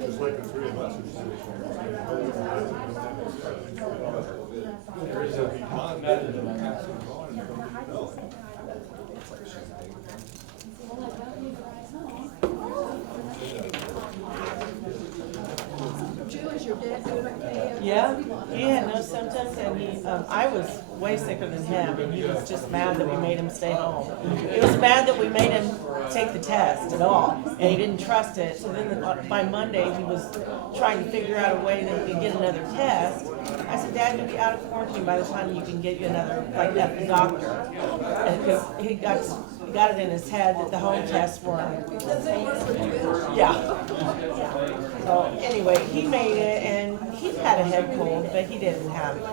Just like the three of us. Yeah, he had no symptoms, and I was way sicker than him, and he was just mad that we made him stay home. He was mad that we made him take the test at all, and he didn't trust it. So then by Monday, he was trying to figure out a way that he could get another test. I said, Dad, you'll be out of quarantine by the time you can get you another, like at the doctor. And because he got it in his head that the home tests weren't. Yeah. So anyway, he made it, and he had a head cold, but he didn't have it.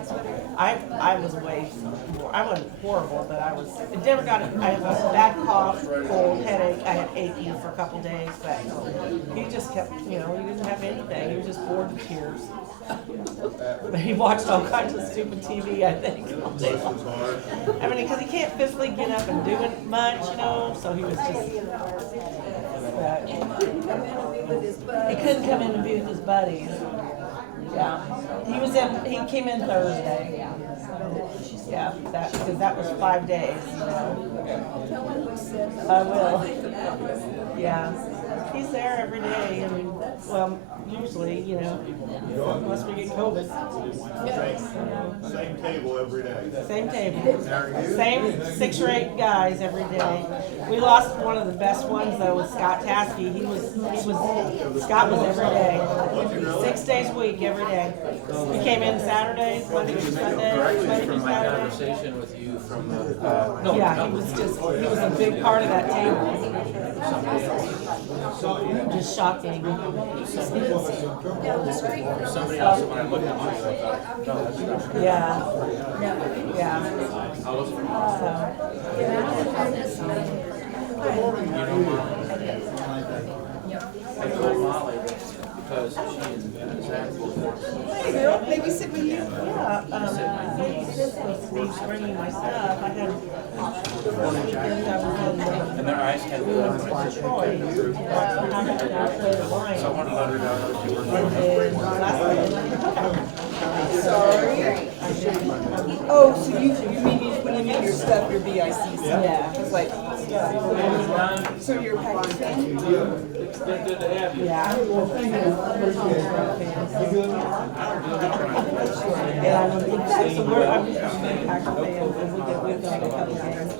I was way more. I wasn't horrible, but I was. It never got. I had a bad cough, cold, headache. I had aching for a couple days, but he just kept. You know, he didn't have anything. He was just bored to tears. But he watched all kinds of stupid TV, I think. I mean, because he can't physically get up and do it much, you know. So he was just. He couldn't come in and be with his buddies. Yeah, he came in Thursday. Yeah, because that was 5 days. I will. Yeah, he's there every day. I mean, well, usually, you know, unless we get COVID. Same table every day. Same table. Same 6 or 8 guys every day. We lost one of the best ones though with Scott Taskey. Scott was every day. 6 days a week, every day. He came in Saturdays, Monday through Sunday, Monday through Saturday. Conversation with you from Yeah, he was a big part of that table. Just shocking. somebody else when I looked at you. No, that's not. Yeah. Yeah. I told Molly because she is Hey girl, maybe sit with you. Yeah, this was Steve's bringing my stuff. I had and their eyes had we went to Troy. So I wanted to let her know that you were Sorry. Oh, so you mean when you need your stuff, your BIC stuff? Yeah. It's like, so you're Pakistani? It's been good to have you. Yeah. And I'm so I'm just a Packer fan, and we've got a couple games.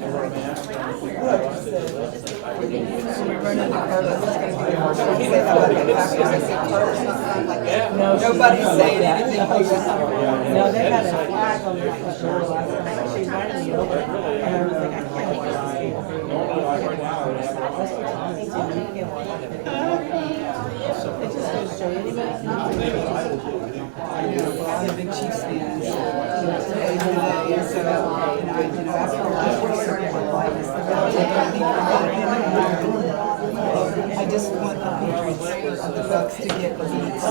We're running the card. It's going to be hard to say that about the Packers. I said Carter's not like that. No, Nobody's saying anything. No, they had a flag on their door last night. She invited me over, and I was like, I can't make this game. It just goes to show anybody can do it. I'm a big Chiefs fan. I just want the Patriots of the Bucks to get the beats.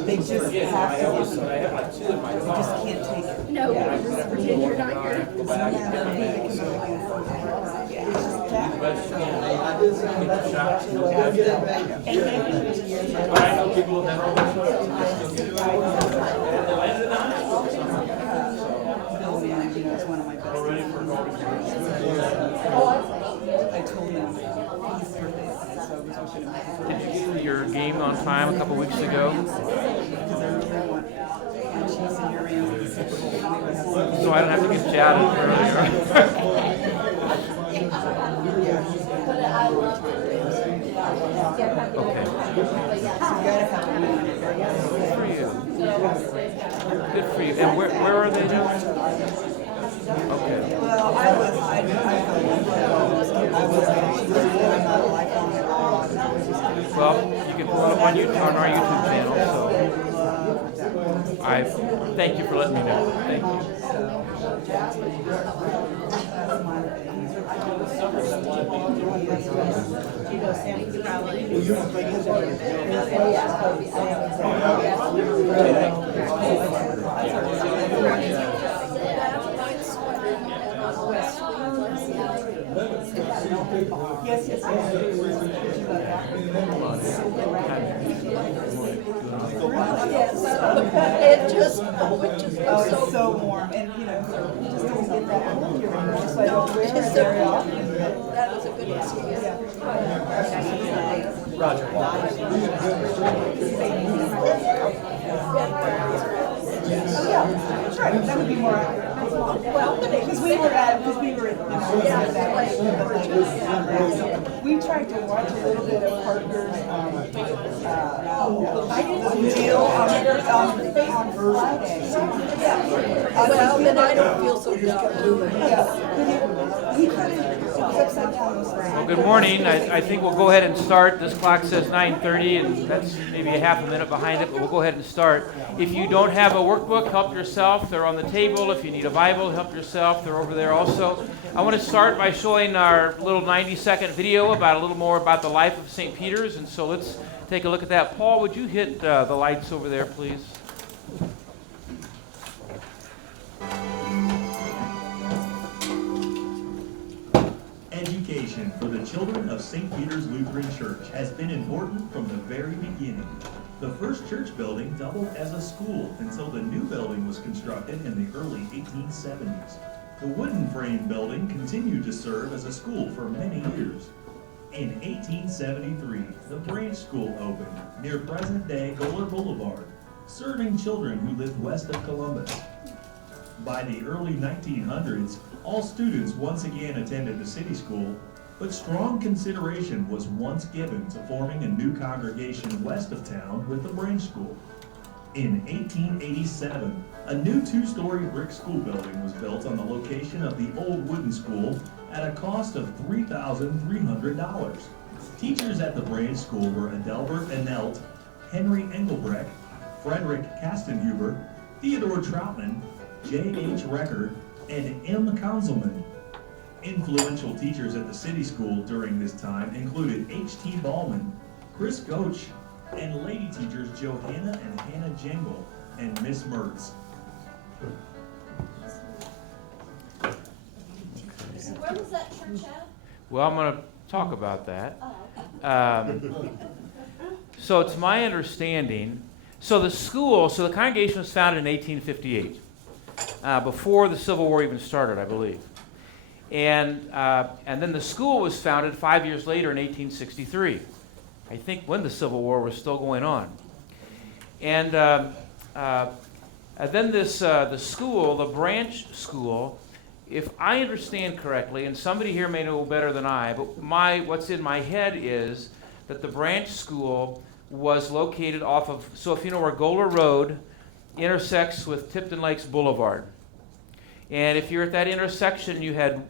They just have to get they just can't take it. No, just pretend you're not here. It's one of my best friends. I told him his birthday, so I was wishing him happy Did you get your game on time a couple weeks ago? So I don't have to get chatted earlier. Okay. Good for you. Good for you. And where are they now? Okay. Well, I felt like Well, you can pull it up on our YouTube channel. So I thank you for letting me know. Thank you. Yes, yes, yes. Did you love that? Yes, it just Oh, it's so warm, and you just don't get that cold here anymore, so I don't wear it very often. that was a good excuse. Oh, yeah, sure, that would be more. Well, because we were at we tried to watch a little bit of Parker's, deal on Friday. Yeah. Well, then I don't feel so good. Yeah. He kept sending out those Well, good morning. I think we'll go ahead and start. This clock says 9:30, and that's maybe a half a minute behind it, but we'll go ahead and start. If you don't have a workbook, help yourself. They're on the table. If you need a Bible, help yourself. They're over there also. I want to start by showing our little 90-second video about a little more about the life of St. Peter's, and so let's take a look at that. Paul, would you hit the lights over there, please? Education for the children of St. Peter's Lutheran Church has been important from the very beginning. The first church building doubled as a school until the new building was constructed in the early 1870s. The wooden frame building continued to serve as a school for many years. In 1873, the branch school opened near present-day Goler Boulevard, serving children who lived west of Columbus. By the early 1900s, all students once again attended the city school, but strong consideration was once given to forming a new congregation west of town with the branch school. In 1887, a new two-story brick school building was built on the location of the old wooden school at a cost of $3,300. Teachers at the branch school were Adelbert Enelt, Henry Engelbrecht, Frederick Kastenhuber, Theodore Troutman, J.H. Recker, and M. Councilman. Influential teachers at the city school during this time included H.T. Ballman, Chris Goach, and lady teachers Johanna and Hannah Jengle, and Miss Mertz. Where was that church at? Well, I'm going to talk about that. Oh, okay. So it's my understanding, so the congregation was founded in 1858, before the Civil War even started, I believe. And then the school was founded 5 years later in 1863, I think when the Civil War was still going on. And then the school, the branch school, if I understand correctly, and somebody here may know better than I, but what's in my head is that the branch school was located off of, so if you know where Goler Road intersects with Tipton Lakes Boulevard. And if you're at that intersection, you head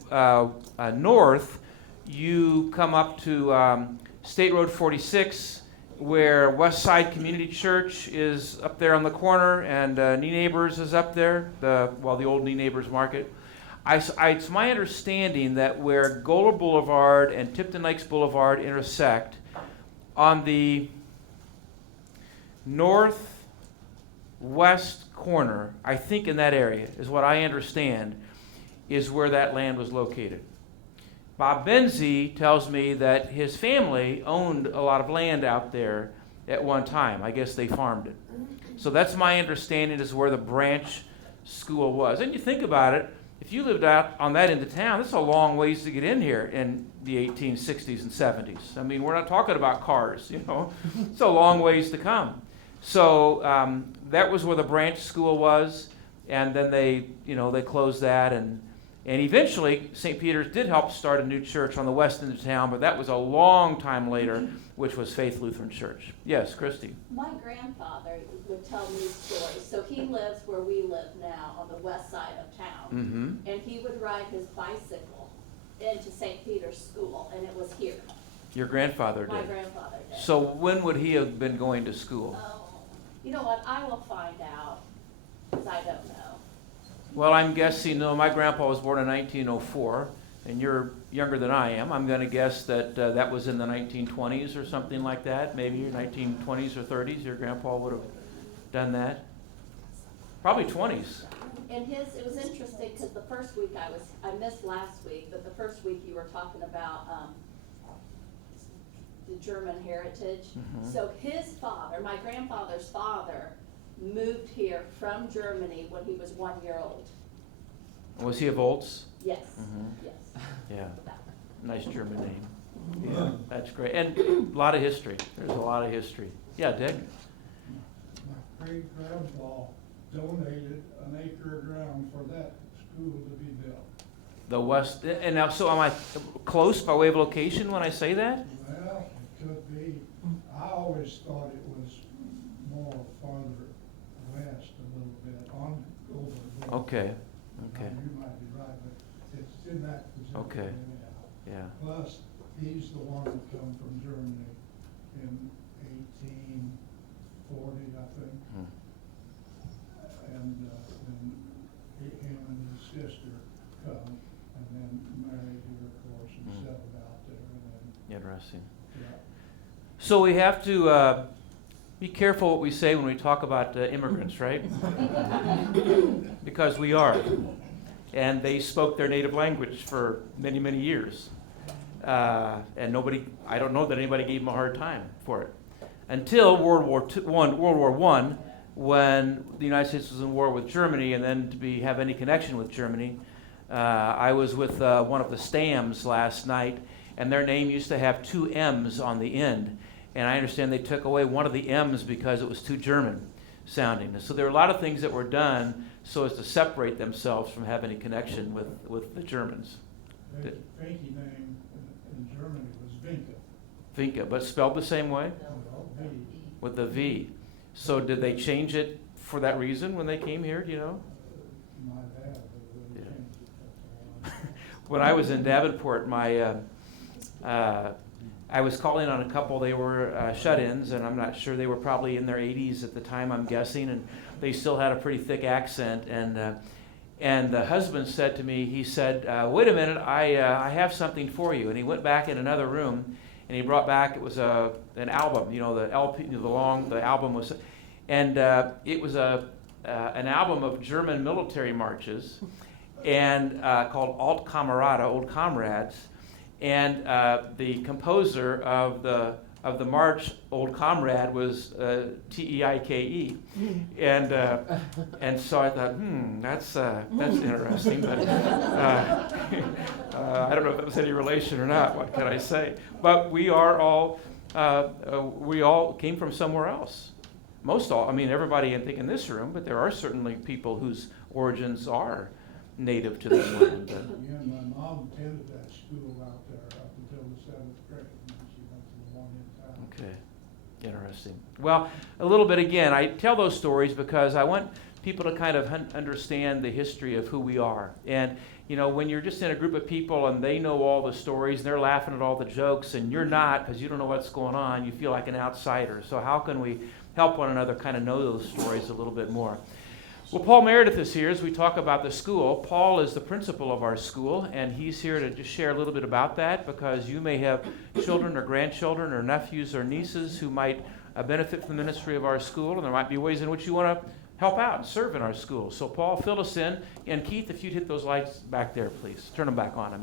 north, you come up to State Road 46, where West Side Community Church is up there on the corner, and Nee Neighbors is up there, the old Nee Neighbors Market. It's my understanding that where Goler Boulevard and Tipton Lakes Boulevard intersect, on the northwest corner, I think in that area, is what I understand, is where that land was located. Bob Benzie tells me that his family owned a lot of land out there at one time. I guess they farmed it. So that's my understanding is where the branch school was. And you think about it, if you lived out on that end of town, that's a long ways to get in here in the 1860s and 70s. I mean, we're not talking about cars, It's a long ways to come. So that was where the branch school was, and then they closed that, and eventually St. Peter's did help start a new church on the west end of town, but that was a long time later, which was Faith Lutheran Church. Yes, Christy. My grandfather would tell me stories. So he lives where we live now on the west side of town. Mm-hmm. And he would ride his bicycle into St. Peter's School, and it was here. Your grandfather did. My grandfather did. So when would he have been going to school? Oh, you know what? I will find out, because I don't know. Well, I'm guessing, no, my grandpa was born in 1904, and you're younger than I am. I'm going to guess that that was in the 1920s or something like that, maybe 1920s or 30s. Your grandpa would have done that. Probably 20s. And it was interesting, because the first week I missed last week, but the first week you were talking about, the German heritage. Mhm. So his father, my grandfather's father, moved here from Germany when he was 1 year old. Was he a Volz? Yes, Mhm. yes. Yeah, nice German name. Yeah, that's great. And a lot of history. There's a lot of history. Yeah, Dick? My great-grandpa donated an acre of ground for that school to be built. The west, and now, so am I close by way of location when I say that? Well, it could be, I always thought it was more farther west a little bit, on over there. Okay, okay, You might be right, but it's in that position. Okay. anyhow. yeah. Plus, he's the one that come from Germany in 1840, I think. Hmm. And then him and his sister come, and then married here, of course, and Mm. settled out there, and Interesting. then, yeah. So we have to be careful what we say when we talk about immigrants, right? Because we are. And they spoke their native language for many, many years. And I don't know that anybody gave them a hard time for it. Until World War I, when the United States was in war with Germany, and then to have any connection with Germany. I was with one of the Stams last night, and their name used to have 2 M's on the end. And I understand they took away one of the M's because it was too German sounding. So there were a lot of things that were done so as to separate themselves from having any connection with the Germans. Their Finky name in Germany was Vinke. Vinke, but spelled the same way? Well, V. With the V. So did they change it for that reason when they came here, do you know? Might have, but they Yeah. changed it, that's all I know. When I was in Davenport, I was calling on a couple. They were shut-ins, and I'm not sure, they were probably in their 80s at the time, I'm guessing, and they still had a pretty thick accent. And the husband said to me, he said, "Wait a minute, I have something for you." And he went back in another room, and he brought back, it was an album, the LP, the album was, and it was an album of German military marches, and called Alt Kamerade, Old Comrades. And the composer of the march, Old Comrade, was T-E-I-K-E, and so I thought, that's interesting, but I don't know if that was any relation or not. What can I say? But we all came from somewhere else. Everybody I think in this room, but there are certainly people whose origins are native to this land. Yeah, my mom attended that school out there up until the 7th grade, and then she went to the one in town. Okay, interesting. Well, a little bit again, I tell those stories because I want people to kind of understand the history of who we are. And, when you're just in a group of people and they know all the stories, and they're laughing at all the jokes, and you're not because you don't know what's going on, you feel like an outsider. So how can we help one another kind of know those stories a little bit more? Well, Paul Meredith is here as we talk about the school. Paul is the principal of our school, and he's here to just share a little bit about that because you may have children or grandchildren or nephews or nieces who might benefit from the ministry of our school, and there might be ways in which you want to help out and serve in our school. So, Paul, fill us in. And Keith, if you'd hit those lights back there, please. Turn them back on, All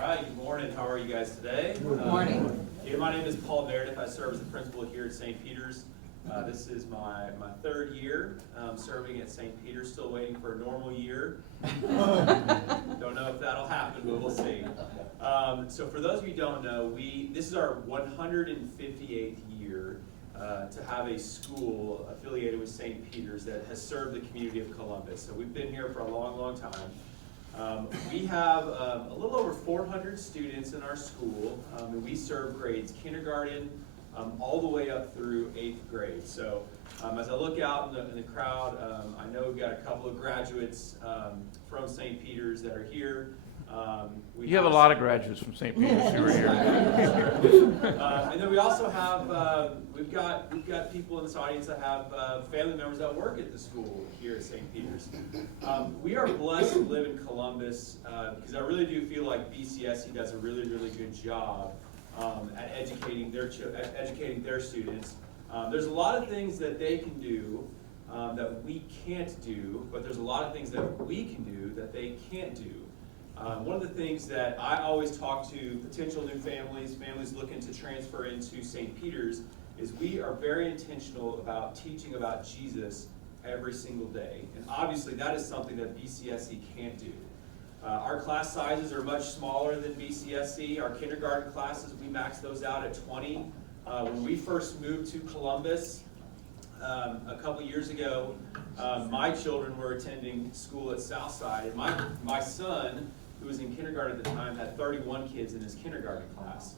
right, good morning. How are you guys today? Good morning. My name is Paul Meredith. I serve as the principal here at St. Peter's. This is my 3rd year serving at St. Peter's, still waiting for a normal year. Don't know if that'll happen, but we'll see. So for those of you who don't know, this is our 158th year to have a school affiliated with St. Peter's that has served the community of Columbus. So we've been here for a long, long time. We have a little over 400 students in our school, and we serve grades kindergarten all the way up through 8th grade. So as I look out in the crowd, I know we've got a couple of graduates from St. Peter's that are here. You have a lot of graduates from St. Peter's who are here. And then we also have, we've got people in this audience that have family members that work at the school here at St. Peter's. We are blessed to live in Columbus because I really do feel like BCSE does a really, really good job at educating their students. There's a lot of things that they can do that we can't do, but there's a lot of things that we can do that they can't do. One of the things that I always talk to potential new families looking to transfer into St. Peter's, is we are very intentional about teaching about Jesus every single day. And obviously that is something that BCSE can't do. Our class sizes are much smaller than BCSE. Our kindergarten classes, we max those out at 20. When we first moved to Columbus a couple years ago, my children were attending school at Southside, and my son, who was in kindergarten at the time, had 31 kids in his kindergarten class.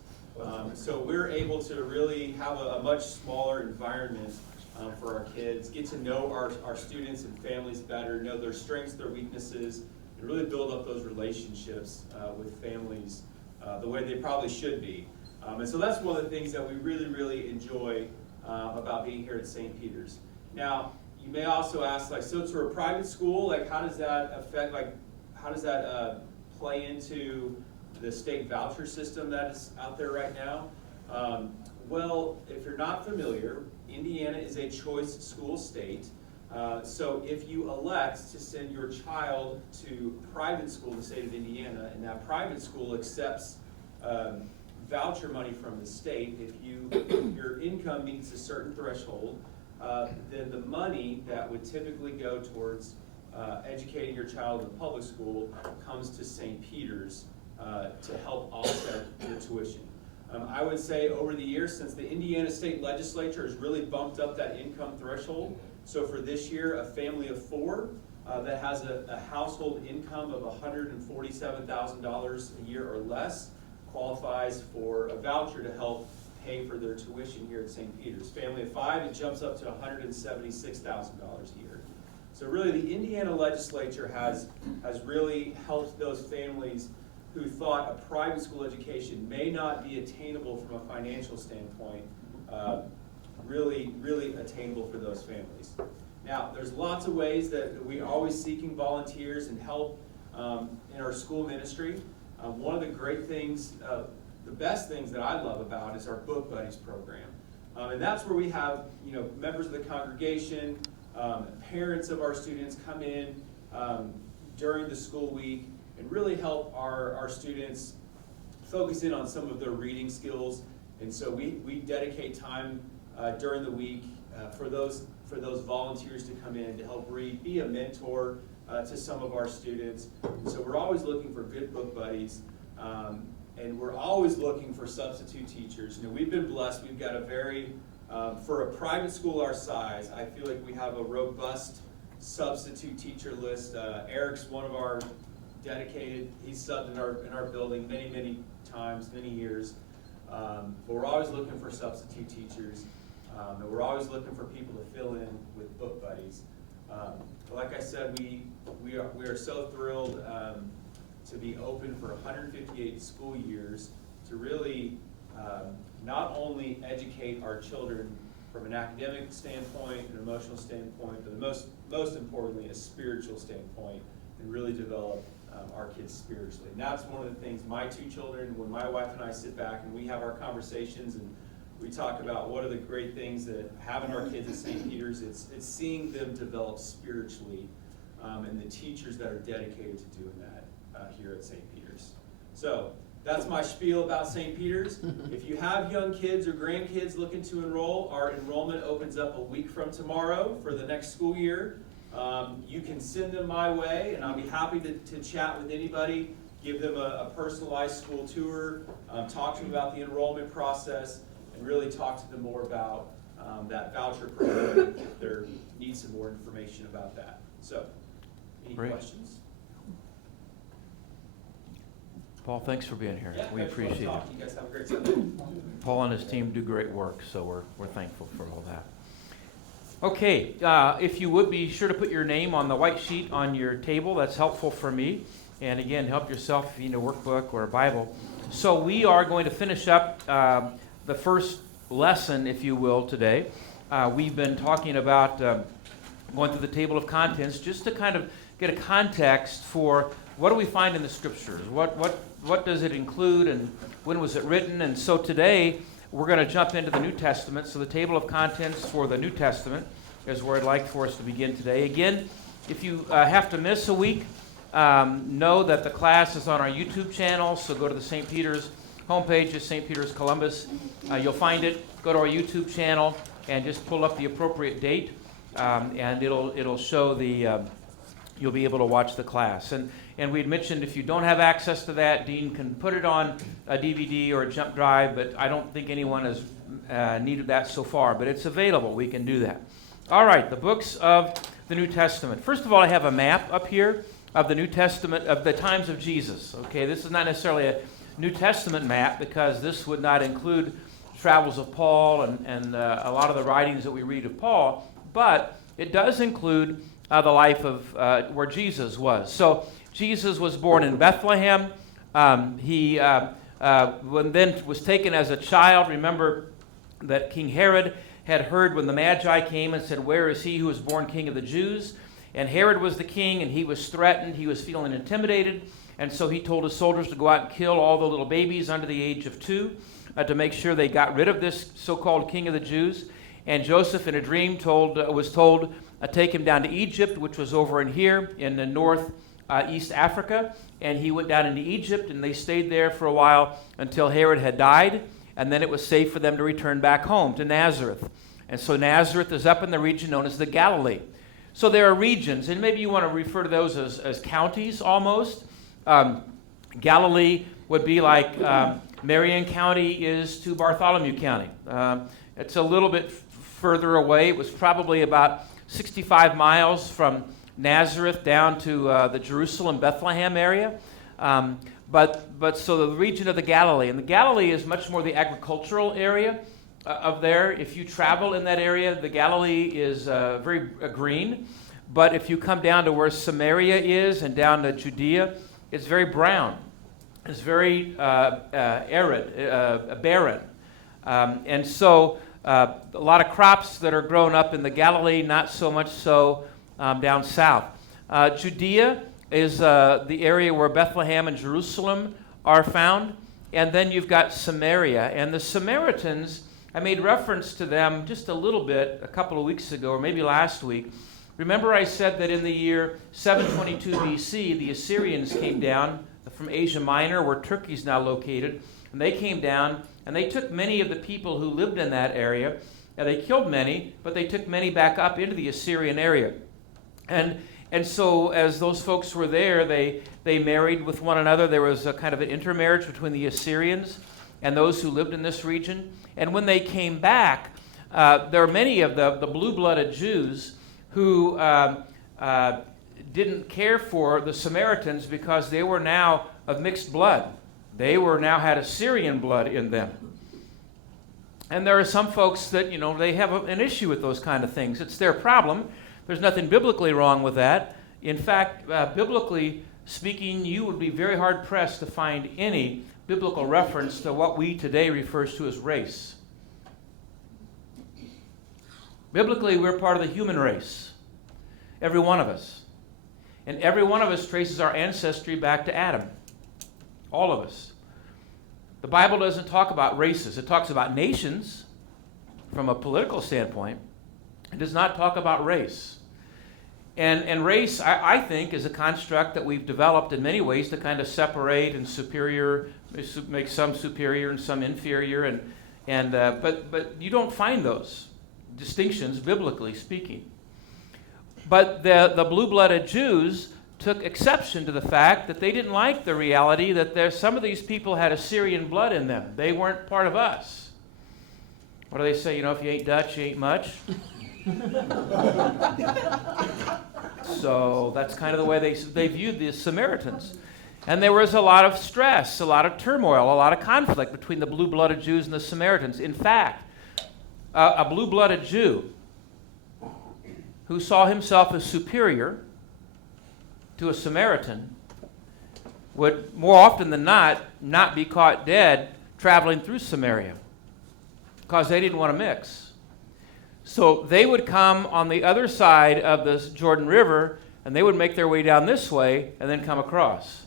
So we're able to really have a much smaller environment for our kids, get to know our students and families better, know their strengths, their weaknesses, and really build up those relationships with families the way they probably should be. And so that's one of the things that we really, really enjoy about being here at St. Peter's. Now, you may also ask, like, so it's a private school, like, how does that affect, like, how does that play into the state voucher system that is out there right now? Well, if you're not familiar, Indiana is a choice school state. So if you elect to send your child to private school in the state of Indiana, and that private school accepts voucher money from the state, if your income meets a certain threshold, then the money that would typically go towards educating your child in the public school comes to St. Peter's to help offset the tuition. I would say over the years, since the Indiana State Legislature has really bumped up that income threshold, so for this year, a family of 4 that has a household income of $147,000 a year or less qualifies for a voucher to help pay for their tuition here at St. Peter's. Family of 5, it jumps up to $176,000 a year. So really, the Indiana legislature has really helped those families who thought a private school education may not be attainable from a financial standpoint, really, really attainable for those families. Now, there's lots of ways that we're always seeking volunteers and help in our school ministry. One of the great things, the best things that I love about is our Book Buddies program. And that's where we have, members of the congregation, parents of our students come in during the school week and really help our students focus in on some of their reading skills. And so we dedicate time during the week for those volunteers to come in to help read, be a mentor to some of our students. And so we're always looking for good book buddies, and we're always looking for substitute teachers. We've been blessed. We've got a very, for a private school our size, I feel like we have a robust substitute teacher list. Eric's one of our dedicated, he's subbed in our building many times, many years. But we're always looking for substitute teachers. And we're always looking for people to fill in with book buddies. Like I said, we are so thrilled to be open for 158 school years to really not only educate our children from an academic standpoint, an emotional standpoint, but most importantly, a spiritual standpoint, and really develop our kids spiritually. And that's one of the things my 2 children, when my wife and I sit back and we have our conversations and we talk about what are the great things that having our kids at St. Peter's, it's seeing them develop spiritually, and the teachers that are dedicated to doing that here at St. Peter's. So that's my spiel about St. Peter's. If you have young kids or grandkids looking to enroll, our enrollment opens up a week from tomorrow for the next school year. You can send them my way, and I'll be happy to chat with anybody, give them a personalized school tour, talk to them about the enrollment process, and really talk to them more about that voucher program if they need some more information about that. So, any Great. questions? Paul, thanks for being here. Yeah, We thanks for appreciate it. talking. You guys have a great Sunday. Paul and his team do great work, so we're thankful for all that. Okay, if you would be sure to put your name on the white sheet on your table, that's helpful for me. And again, help yourself if you need a workbook or a Bible. So we are going to finish up the first lesson, if you will, today. We've been talking about going through the table of contents just to kind of get a context for what do we find in the scriptures? What does it include, and when was it written? And so today we're going to jump into the New Testament. So the table of contents for the New Testament is where I'd like for us to begin today. Again, if you have to miss a week, know that the class is on our YouTube channel, so go to the St. Peter's homepage, just St. Peter's Columbus. You'll find it. Go to our YouTube channel and just pull up the appropriate date, and it'll show the, you'll be able to watch the class. And we'd mentioned if you don't have access to that, Dean can put it on a DVD or a jump drive, but I don't think anyone has needed that so far, but it's available. We can do that. All right, the books of the New Testament. First of all, I have a map up here of the New Testament, of the times of Jesus. Okay, this is not necessarily a New Testament map because this would not include travels of Paul and a lot of the writings that we read of Paul, but it does include the life of where Jesus was. So Jesus was born in Bethlehem. He then was taken as a child. Remember that King Herod had heard when the Magi came and said, "Where is he who was born King of the Jews?" And Herod was the king, and he was threatened. He was feeling intimidated. And so he told his soldiers to go out and kill all the little babies under the age of 2 to make sure they got rid of this so-called King of the Jews. And Joseph, in a dream, was told, take him down to Egypt, which was over in here in the northeast Africa. And he went down into Egypt, and they stayed there for a while until Herod had died. And then it was safe for them to return back home to Nazareth. And so Nazareth is up in the region known as the Galilee. So there are regions, and maybe you want to refer to those as counties almost. Galilee would be like Marion County is to Bartholomew County. It's a little bit further away. It was probably about 65 miles from Nazareth down to the Jerusalem, Bethlehem area. But so the region of the Galilee, and the Galilee is much more the agricultural area of there. If you travel in that area, the Galilee is very green. But if you come down to where Samaria is and down to Judea, it's very brown. It's very arid, barren. And so a lot of crops that are grown up in the Galilee, not so much so down south. Judea is the area where Bethlehem and Jerusalem are found. And then you've got Samaria. And the Samaritans, I made reference to them just a little bit a couple of weeks ago, or maybe last week. Remember I said that in the year 722 BC, the Assyrians came down from Asia Minor, where Turkey's now located, and they came down, and they took many of the people who lived in that area, and they killed many, but they took many back up into the Assyrian area. And so as those folks were there, they married with one another. There was a kind of an intermarriage between the Assyrians and those who lived in this region. And when they came back, there were many of the blue-blooded Jews who didn't care for the Samaritans because they were now of mixed blood. They now had Assyrian blood in them. And there are some folks that, they have an issue with those kind of things. It's their problem. There's nothing biblically wrong with that. In fact, biblically speaking, you would be very hard-pressed to find any biblical reference to what we today refers to as race. Biblically, we're part of the human race. Every one of us. And every one of us traces our ancestry back to Adam. All of us. The Bible doesn't talk about races. It talks about nations from a political standpoint. It does not talk about race. And race, I think, is a construct that we've developed in many ways to kind of separate and make some superior and some inferior. But you don't find those distinctions biblically speaking. But the blue-blooded Jews took exception to the fact that they didn't like the reality that some of these people had Assyrian blood in them. They weren't part of us. What do they say? If you ain't Dutch, you ain't much. So that's kind of the way they viewed the Samaritans. And there was a lot of stress, a lot of turmoil, a lot of conflict between the blue-blooded Jews and the Samaritans. In fact, a blue-blooded Jew who saw himself as superior to a Samaritan would more often than not be caught dead traveling through Samaria because they didn't want to mix. So they would come on the other side of the Jordan River, and they would make their way down this way and then come across.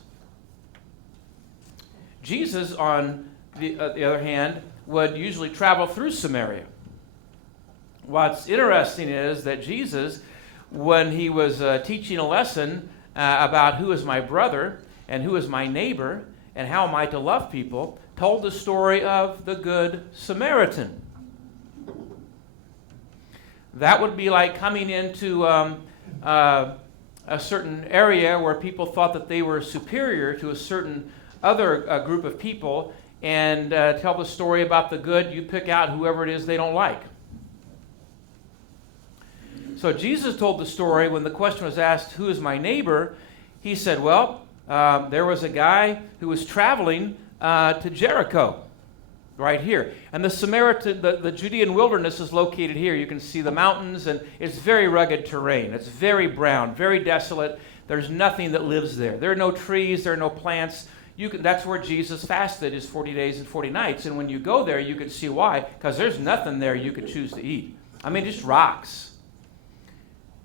Jesus, on the other hand, would usually travel through Samaria. what's interesting is that Jesus, when he was teaching a lesson about who is my brother and who is my neighbor and how am I to love people, told the story of the Good Samaritan. That would be like coming into a certain area where people thought that they were superior to a certain other group of people and tell the story about the good. You pick out whoever it is they don't like. So Jesus told the story when the question was asked, who is my neighbor? He said, well, there was a guy who was traveling to Jericho, right here. And the Samaritan, the Judean wilderness is located here. You can see the mountains, and it's very rugged terrain. It's very brown, very desolate. There's nothing that lives there. There are no trees, there are no plants. That's where Jesus fasted his 40 days and 40 nights. And when you go there, you can see why, because there's nothing there you could choose to eat. I mean, just rocks.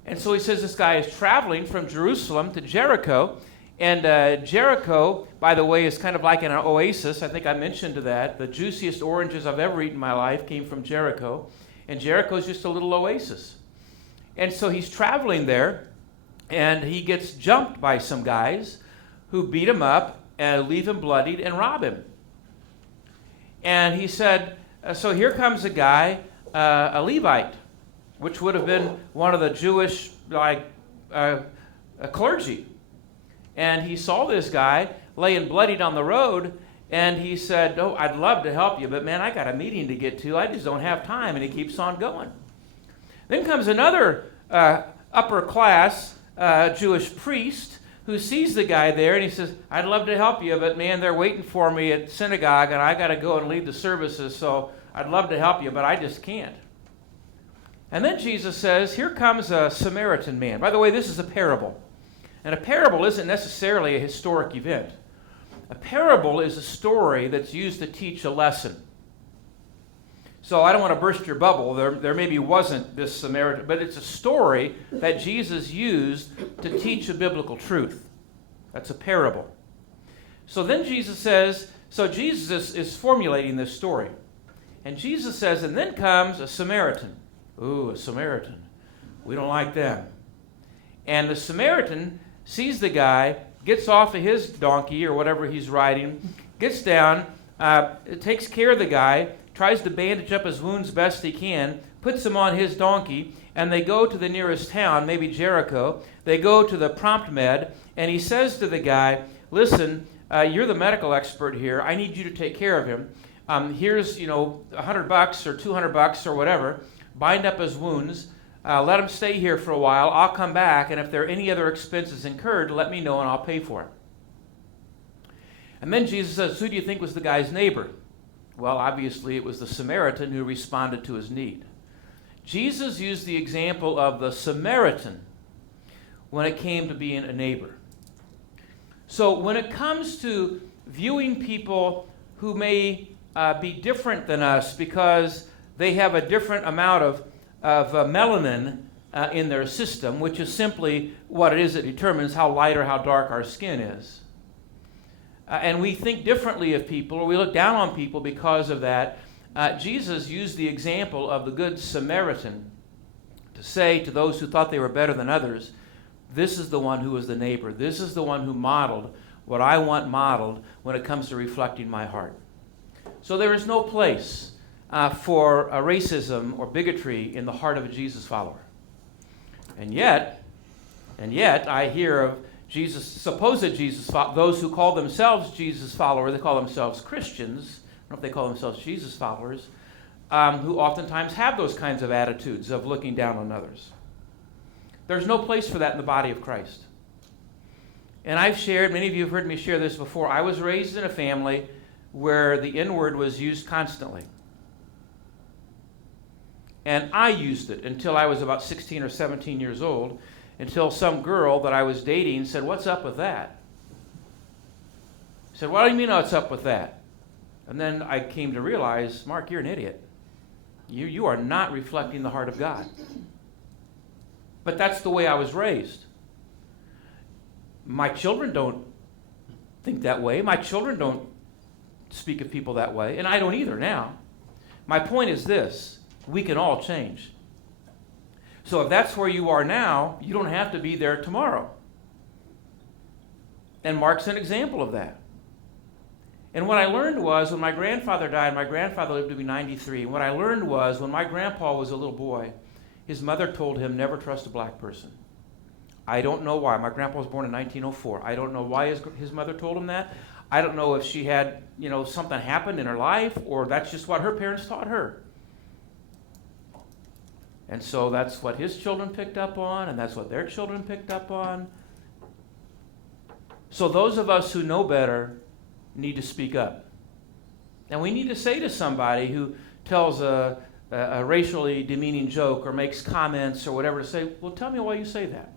And so he says this guy is traveling from Jerusalem to Jericho. And Jericho, by the way, is kind of like an oasis. I think I mentioned that. The juiciest oranges I've ever eaten in my life came from Jericho. And Jericho is just a little oasis. And so he's traveling there, and he gets jumped by some guys who beat him up and leave him bloodied and rob him. And he said, so here comes a guy, a Levite, which would have been one of the Jewish clergy. And he saw this guy laying bloodied on the road, and he said, oh, I'd love to help you, but man, I got a meeting to get to. I just don't have time. And he keeps on going. Then comes another upper class Jewish priest who sees the guy there, and he says, I'd love to help you, but man, they're waiting for me at synagogue, and I got to go and lead the services, so I'd love to help you, but I just can't. And then Jesus says, here comes a Samaritan man. By the way, this is a parable. And a parable isn't necessarily a historic event. A parable is a story that's used to teach a lesson. So I don't want to burst your bubble. There maybe wasn't this Samaritan, but it's a story that Jesus used to teach a biblical truth. That's a parable. So then Jesus says, so Jesus is formulating this story. And Jesus says, and then comes a Samaritan. Ooh, a Samaritan. We don't like them. And the Samaritan sees the guy, gets off of his donkey or whatever he's riding, gets down, takes care of the guy, tries to bandage up his wounds best he can, puts him on his donkey, and they go to the nearest town, maybe Jericho. They go to the prompt med, and he says to the guy, listen, you're the medical expert here. I need you to take care of him. Here's, $100 or $200 or whatever. Bind up his wounds. Let him stay here for a while. I'll come back, and if there are any other expenses incurred, let me know, and I'll pay for it. And then Jesus says, who do you think was the guy's neighbor? Well, obviously, it was the Samaritan who responded to his need. Jesus used the example of the Samaritan when it came to being a neighbor. So when it comes to viewing people who may be different than us because they have a different amount of melanin in their system, which is simply what it is that determines how light or how dark our skin is. And we think differently of people, or we look down on people because of that. Jesus used the example of the Good Samaritan to say to those who thought they were better than others, this is the one who was the neighbor. This is the one who modeled what I want modeled when it comes to reflecting my heart. So there is no place for racism or bigotry in the heart of a Jesus follower. And yet, I hear of supposed Jesus, those who call themselves Jesus followers, they call themselves Christians, I don't know if they call themselves Jesus followers, who oftentimes have those kinds of attitudes of looking down on others. There's no place for that in the body of Christ. And I've shared, many of you have heard me share this before, I was raised in a family where the N-word was used constantly. And I used it until I was about 16 or 17 years old, until some girl that I was dating said, what's up with that? I said, what do you mean what's up with that? And then I came to realize, Mark, you're an idiot. You are not reflecting the heart of God. But that's the way I was raised. My children don't think that way. My children don't speak of people that way. And I don't either now. My point is this. We can all change. So if that's where you are now, you don't have to be there tomorrow. And Mark's an example of that. And what I learned was when my grandfather died, my grandfather lived to be 93. And what I learned was when my grandpa was a little boy, his mother told him never trust a black person. I don't know why. My grandpa was born in 1904. I don't know why his mother told him that. I don't know if she had, something happened in her life, or that's just what her parents taught her. And so that's what his children picked up on, and that's what their children picked up on. So those of us who know better need to speak up. And we need to say to somebody who tells a racially demeaning joke or makes comments or whatever, to say, well, tell me why you say that.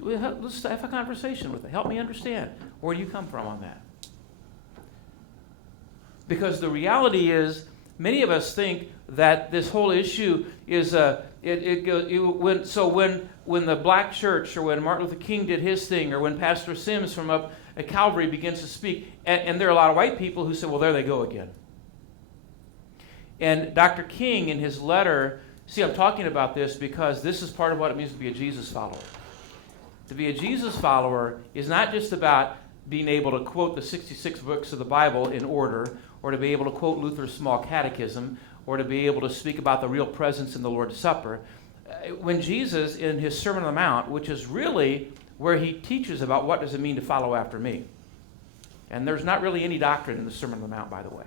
Let's have a conversation with it. Help me understand. Where do you come from on that? Because the reality is, many of us think that this whole issue is when the black church, or when Martin Luther King did his thing, or when Pastor Sims from up at Calvary begins to speak, and there are a lot of white people who say, well, there they go again. And Dr. King, in his letter, see, I'm talking about this because this is part of what it means to be a Jesus follower. To be a Jesus follower is not just about being able to quote the 66 books of the Bible in order, or to be able to quote Luther's small catechism, or to be able to speak about the real presence in the Lord's Supper. When Jesus, in his Sermon on the Mount, which is really where he teaches about what does it mean to follow after me. And there's not really any doctrine in the Sermon on the Mount, by the way.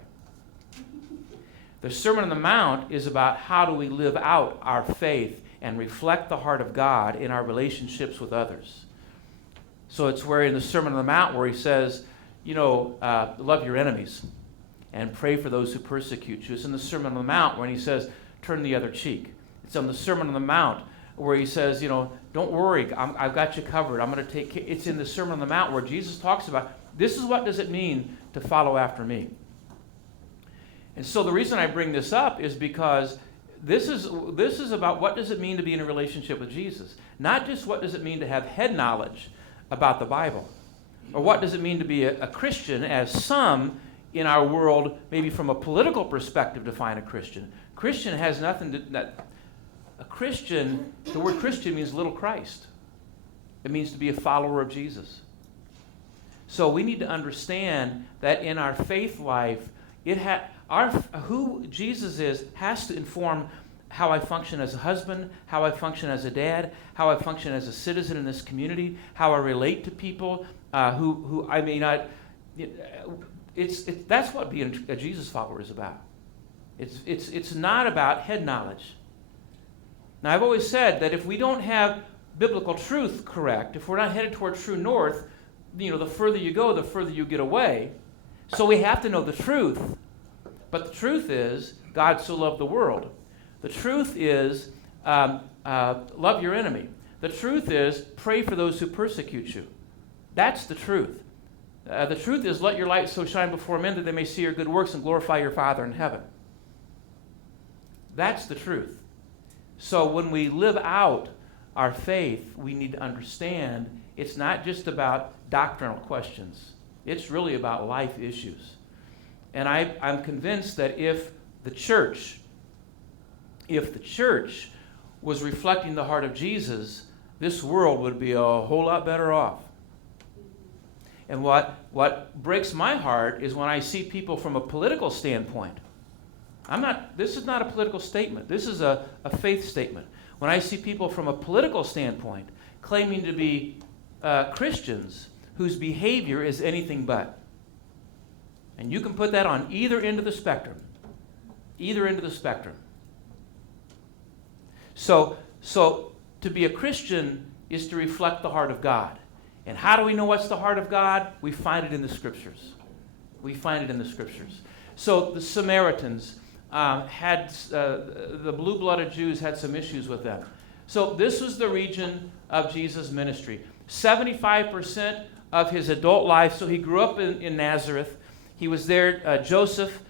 The Sermon on the Mount is about how do we live out our faith and reflect the heart of God in our relationships with others. So it's where in the Sermon on the Mount where he says, love your enemies and pray for those who persecute you. It's in the Sermon on the Mount when he says, turn the other cheek. It's on the Sermon on the Mount where he says, don't worry, I've got you covered. I'm going to take care. It's in the Sermon on the Mount where Jesus talks about, this is what does it mean to follow after me. And so the reason I bring this up is because this is about what does it mean to be in a relationship with Jesus. Not just what does it mean to have head knowledge about the Bible. Or what does it mean to be a Christian, as some in our world, maybe from a political perspective, define a Christian. Christian has nothing to... A Christian, the word Christian means little Christ. It means to be a follower of Jesus. So we need to understand that in our faith life, who Jesus is has to inform how I function as a husband, how I function as a dad, how I function as a citizen in this community, how I relate to people who I may not. That's what being a Jesus follower is about. It's not about head knowledge. Now, I've always said that if we don't have biblical truth correct, if we're not headed toward true north, the further you go, the further you get away. So we have to know the truth. But the truth is, God so loved the world. The truth is, love your enemy. The truth is, pray for those who persecute you. That's the truth. The truth is, let your light so shine before men that they may see your good works and glorify your Father in heaven. That's the truth. So when we live out our faith, we need to understand it's not just about doctrinal questions. It's really about life issues. And I'm convinced that if the church was reflecting the heart of Jesus, this world would be a whole lot better off. And what breaks my heart is when I see people from a political standpoint. This is not a political statement. This is a faith statement. When I see people from a political standpoint claiming to be Christians whose behavior is anything but. And you can put that on either end of the spectrum. Either end of the spectrum. So to be a Christian is to reflect the heart of God. And how do we know what's the heart of God? We find it in the Scriptures. We find it in the Scriptures. So the Samaritans the blue-blooded Jews had some issues with them. So this was the region of Jesus' ministry. 75% of his adult life, so he grew up in Nazareth. He was there. Joseph,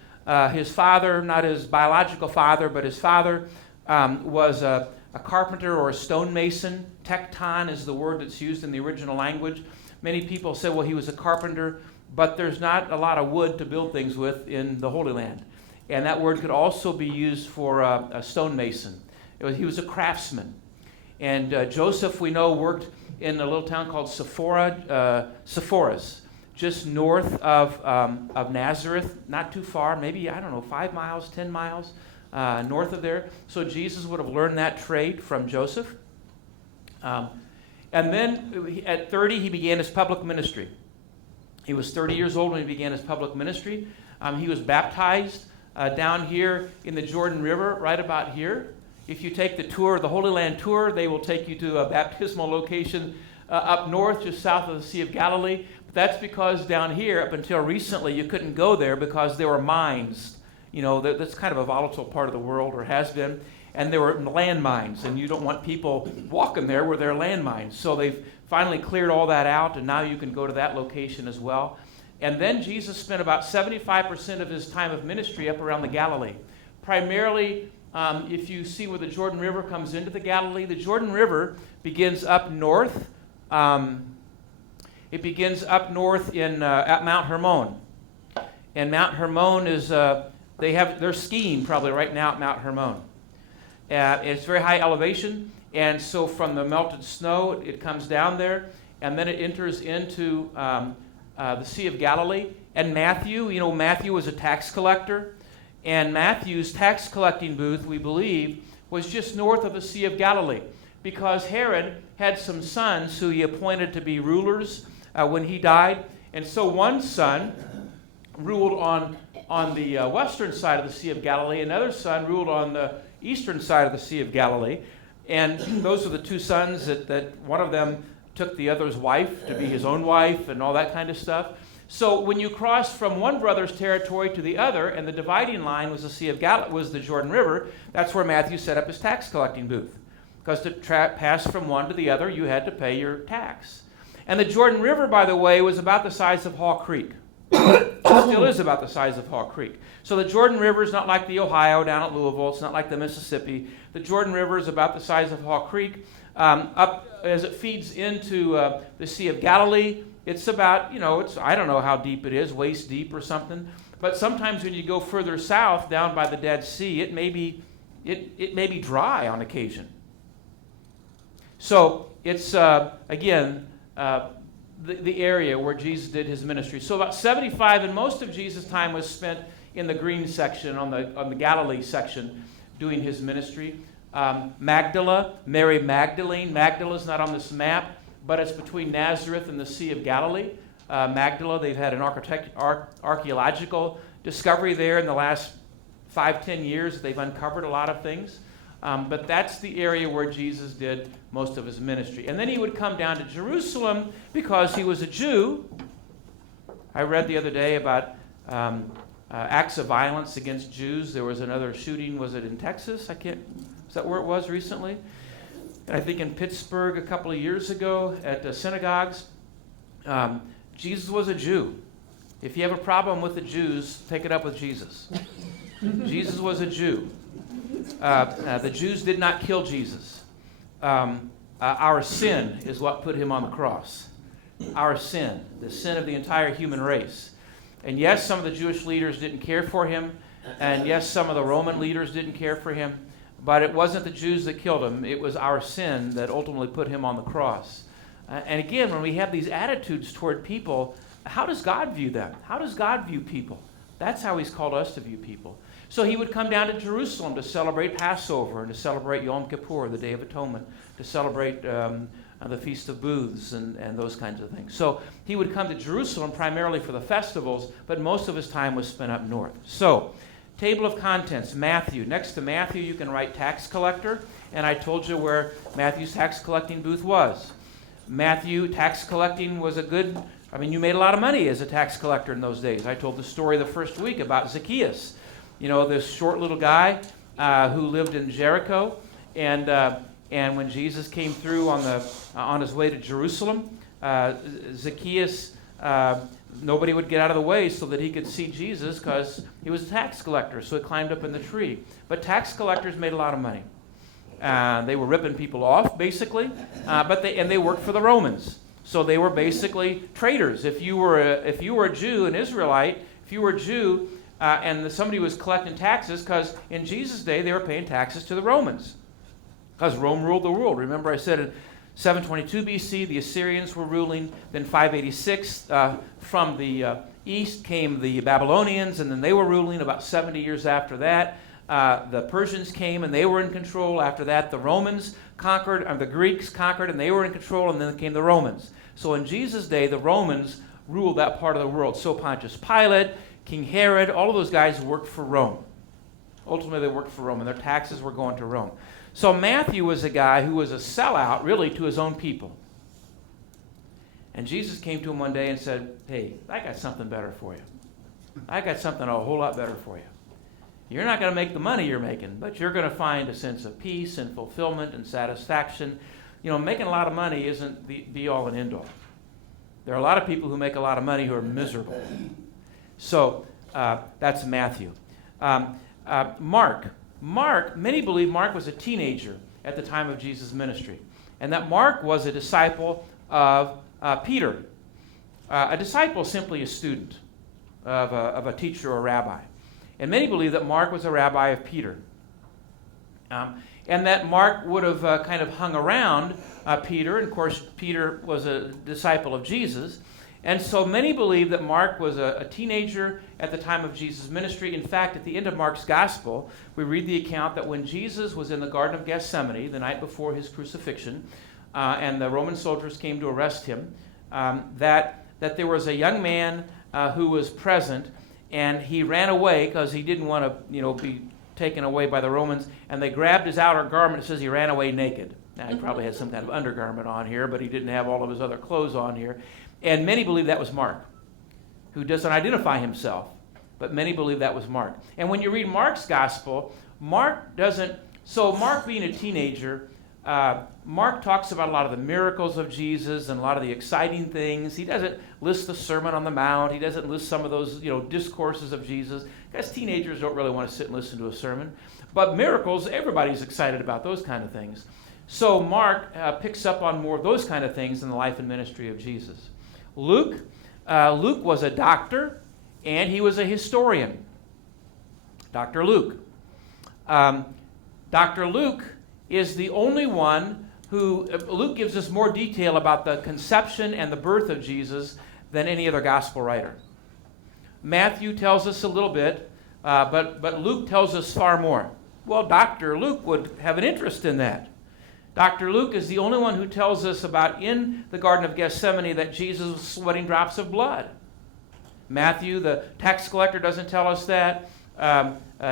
his father, not his biological father, but his father was a carpenter or a stonemason. Tekton is the word that's used in the original language. Many people say, well, he was a carpenter, but there's not a lot of wood to build things with in the Holy Land. And that word could also be used for a stonemason. He was a craftsman. And Joseph, we know, worked in a little town called Sepphoris, just north of Nazareth, not too far, maybe, 5 miles, 10 miles north of there. So Jesus would have learned that trade from Joseph. And then at 30, he began his public ministry. He was 30 years old when he began his public ministry. He was baptized down here in the Jordan River, right about here. If you take the tour, the Holy Land tour, they will take you to a baptismal location up north, just south of the Sea of Galilee. But that's because down here, up until recently, you couldn't go there because there were mines. That's kind of a volatile part of the world, or has been. And there were landmines, and you don't want people walking there where there are landmines. So they've finally cleared all that out, and now you can go to that location as well. And then Jesus spent about 75% of his time of ministry up around the Galilee. Primarily, if you see where the Jordan River comes into the Galilee, the Jordan River begins up north. It begins up north at Mount Hermon. And Mount Hermon is, they're skiing probably right now at Mount Hermon. It's very high elevation, and so from the melted snow, it comes down there, and then it enters into the Sea of Galilee. And Matthew was a tax collector, and Matthew's tax collecting booth, we believe, was just north of the Sea of Galilee, because Herod had some sons who he appointed to be rulers when he died. And so one son ruled on the western side of the Sea of Galilee, another son ruled on the eastern side of the Sea of Galilee. And those are the two sons that one of them took the other's wife to be his own wife and all that kind of stuff. So when you cross from one brother's territory to the other, and the dividing line was the Jordan River, that's where Matthew set up his tax collecting booth. Because to pass from one to the other, you had to pay your tax. And the Jordan River, by the way, was about the size of Hall Creek. It still is about the size of Hall Creek. So the Jordan River is not like the Ohio down at Louisville. It's not like the Mississippi. The Jordan River is about the size of Hall Creek. Up as it feeds into the Sea of Galilee, it's about, I don't know how deep it is, waist deep or something. But sometimes when you go further south, down by the Dead Sea, it may be dry on occasion. So it's, again, the area where Jesus did his ministry. So about 75, and most of Jesus' time was spent in the green section, on the Galilee section, doing his ministry. Magdala, Mary Magdalene. Magdala's not on this map, but it's between Nazareth and the Sea of Galilee. Magdala, they've had an archaeological discovery there in the last 5-10 years. They've uncovered a lot of things. But that's the area where Jesus did most of his ministry. And then he would come down to Jerusalem because he was a Jew. I read the other day about acts of violence against Jews. There was another shooting, was it in Texas? Is that where it was recently? And I think in Pittsburgh a couple of years ago at the synagogues. Jesus was a Jew. If you have a problem with the Jews, take it up with Jesus. Jesus was a Jew. The Jews did not kill Jesus. Our sin is what put him on the cross. Our sin, the sin of the entire human race. And yes, some of the Jewish leaders didn't care for him. And yes, some of the Roman leaders didn't care for him. But it wasn't the Jews that killed him. It was our sin that ultimately put him on the cross. And again, when we have these attitudes toward people, how does God view them? How does God view people? That's how he's called us to view people. So he would come down to Jerusalem to celebrate Passover and to celebrate Yom Kippur, the Day of Atonement, to celebrate the Feast of Booths and those kinds of things. So he would come to Jerusalem primarily for the festivals, but most of his time was spent up north. So, table of contents, Matthew. Next to Matthew, you can write tax collector, and I told you where Matthew's tax collecting booth was. Matthew, tax collecting was you made a lot of money as a tax collector in those days. I told the story the first week about Zacchaeus. This short little guy who lived in Jericho, and when Jesus came through on his way to Jerusalem, Zacchaeus, nobody would get out of the way so that he could see Jesus because he was a tax collector, so he climbed up in the tree. But tax collectors made a lot of money. They were ripping people off, basically, but they worked for the Romans. So they were basically traders. If you were a Jew, an Israelite, if you were a Jew, and somebody was collecting taxes, because in Jesus' day they were paying taxes to the Romans. because Rome ruled the world. Remember I said in 722 BC, the Assyrians were ruling. Then 586, from the east came the Babylonians, and then they were ruling about 70 years after that. The Persians came, and they were in control. After that, the Romans conquered, or the Greeks conquered, and they were in control, and then came the Romans. So in Jesus' day, the Romans ruled that part of the world. So Pontius Pilate, King Herod, all of those guys worked for Rome. Ultimately, they worked for Rome, and their taxes were going to Rome. So Matthew was a guy who was a sellout, really, to his own people. And Jesus came to him one day and said, hey, I got something better for you. I got something a whole lot better for you. You're not going to make the money you're making, but you're going to find a sense of peace and fulfillment and satisfaction. You know, making a lot of money isn't the be-all and end-all. There are a lot of people who make a lot of money who are miserable. So that's Matthew. Mark, many believe Mark was a teenager at the time of Jesus' ministry, and that Mark was a disciple of Peter. A disciple is simply a student of a teacher or rabbi. And many believe that Mark was a rabbi of Peter. And that Mark would have kind of hung around Peter. And of course, Peter was a disciple of Jesus. And so many believe that Mark was a teenager at the time of Jesus' ministry. In fact, at the end of Mark's gospel, we read the account that when Jesus was in the Garden of Gethsemane, the night before his crucifixion, and the Roman soldiers came to arrest him, that there was a young man who was present, and he ran away because he didn't want to, be taken away by the Romans, and they grabbed his outer garment. It says he ran away naked. Now, he probably had some kind of undergarment on here, but he didn't have all of his other clothes on here. And many believe that was Mark, who doesn't identify himself, but many believe that was Mark. And when you read Mark's gospel, Mark being a teenager, Mark talks about a lot of the miracles of Jesus and a lot of the exciting things. He doesn't list the Sermon on the Mount. He doesn't list some of those, discourses of Jesus. Because teenagers don't really want to sit and listen to a sermon. But miracles, everybody's excited about those kind of things. So Mark picks up on more of those kind of things in the life and ministry of Jesus. Luke was a doctor, and he was a historian. Dr. Luke. Dr. Luke is the only one who, Luke gives us more detail about the conception and the birth of Jesus than any other gospel writer. Matthew tells us a little bit, but Luke tells us far more. Well, Dr. Luke would have an interest in that. Dr. Luke is the only one who tells us about in the Garden of Gethsemane that Jesus was sweating drops of blood. Matthew, the tax collector, doesn't tell us that.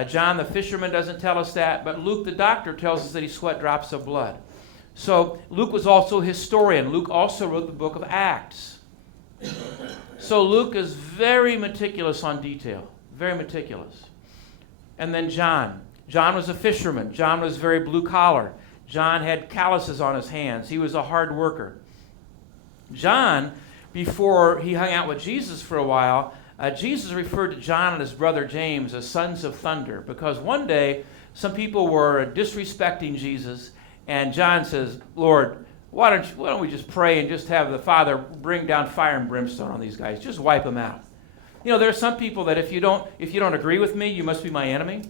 John, the fisherman, doesn't tell us that. But Luke, the doctor, tells us that he sweat drops of blood. So Luke was also a historian. Luke also wrote the book of Acts. So Luke is very meticulous on detail. Very meticulous. And then John. John was a fisherman. John was very blue-collar. John had calluses on his hands. He was a hard worker. John, before he hung out with Jesus for a while, Jesus referred to John and his brother James as sons of thunder, because one day some people were disrespecting Jesus, and John says, Lord, why don't we just pray and just have the Father bring down fire and brimstone on these guys? Just wipe them out. There are some people that if you don't agree with me, you must be my enemy.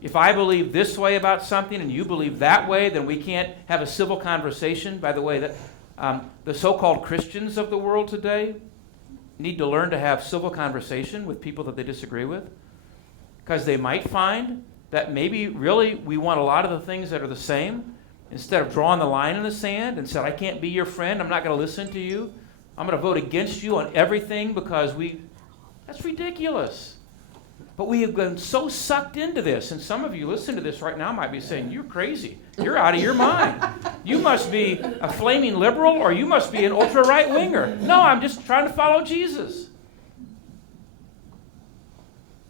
If I believe this way about something and you believe that way, then we can't have a civil conversation. By the way, that the so-called Christians of the world today need to learn to have civil conversation with people that they disagree with, because they might find that maybe really we want a lot of the things that are the same. Instead of drawing the line in the sand and said, I can't be your friend, I'm not going to listen to you, I'm going to vote against you on everything because that's ridiculous. But we have been so sucked into this, and some of you listen to this right now might be saying, you're crazy. You're out of your mind. You must be a flaming liberal, or you must be an ultra-right-winger. No, I'm just trying to follow Jesus.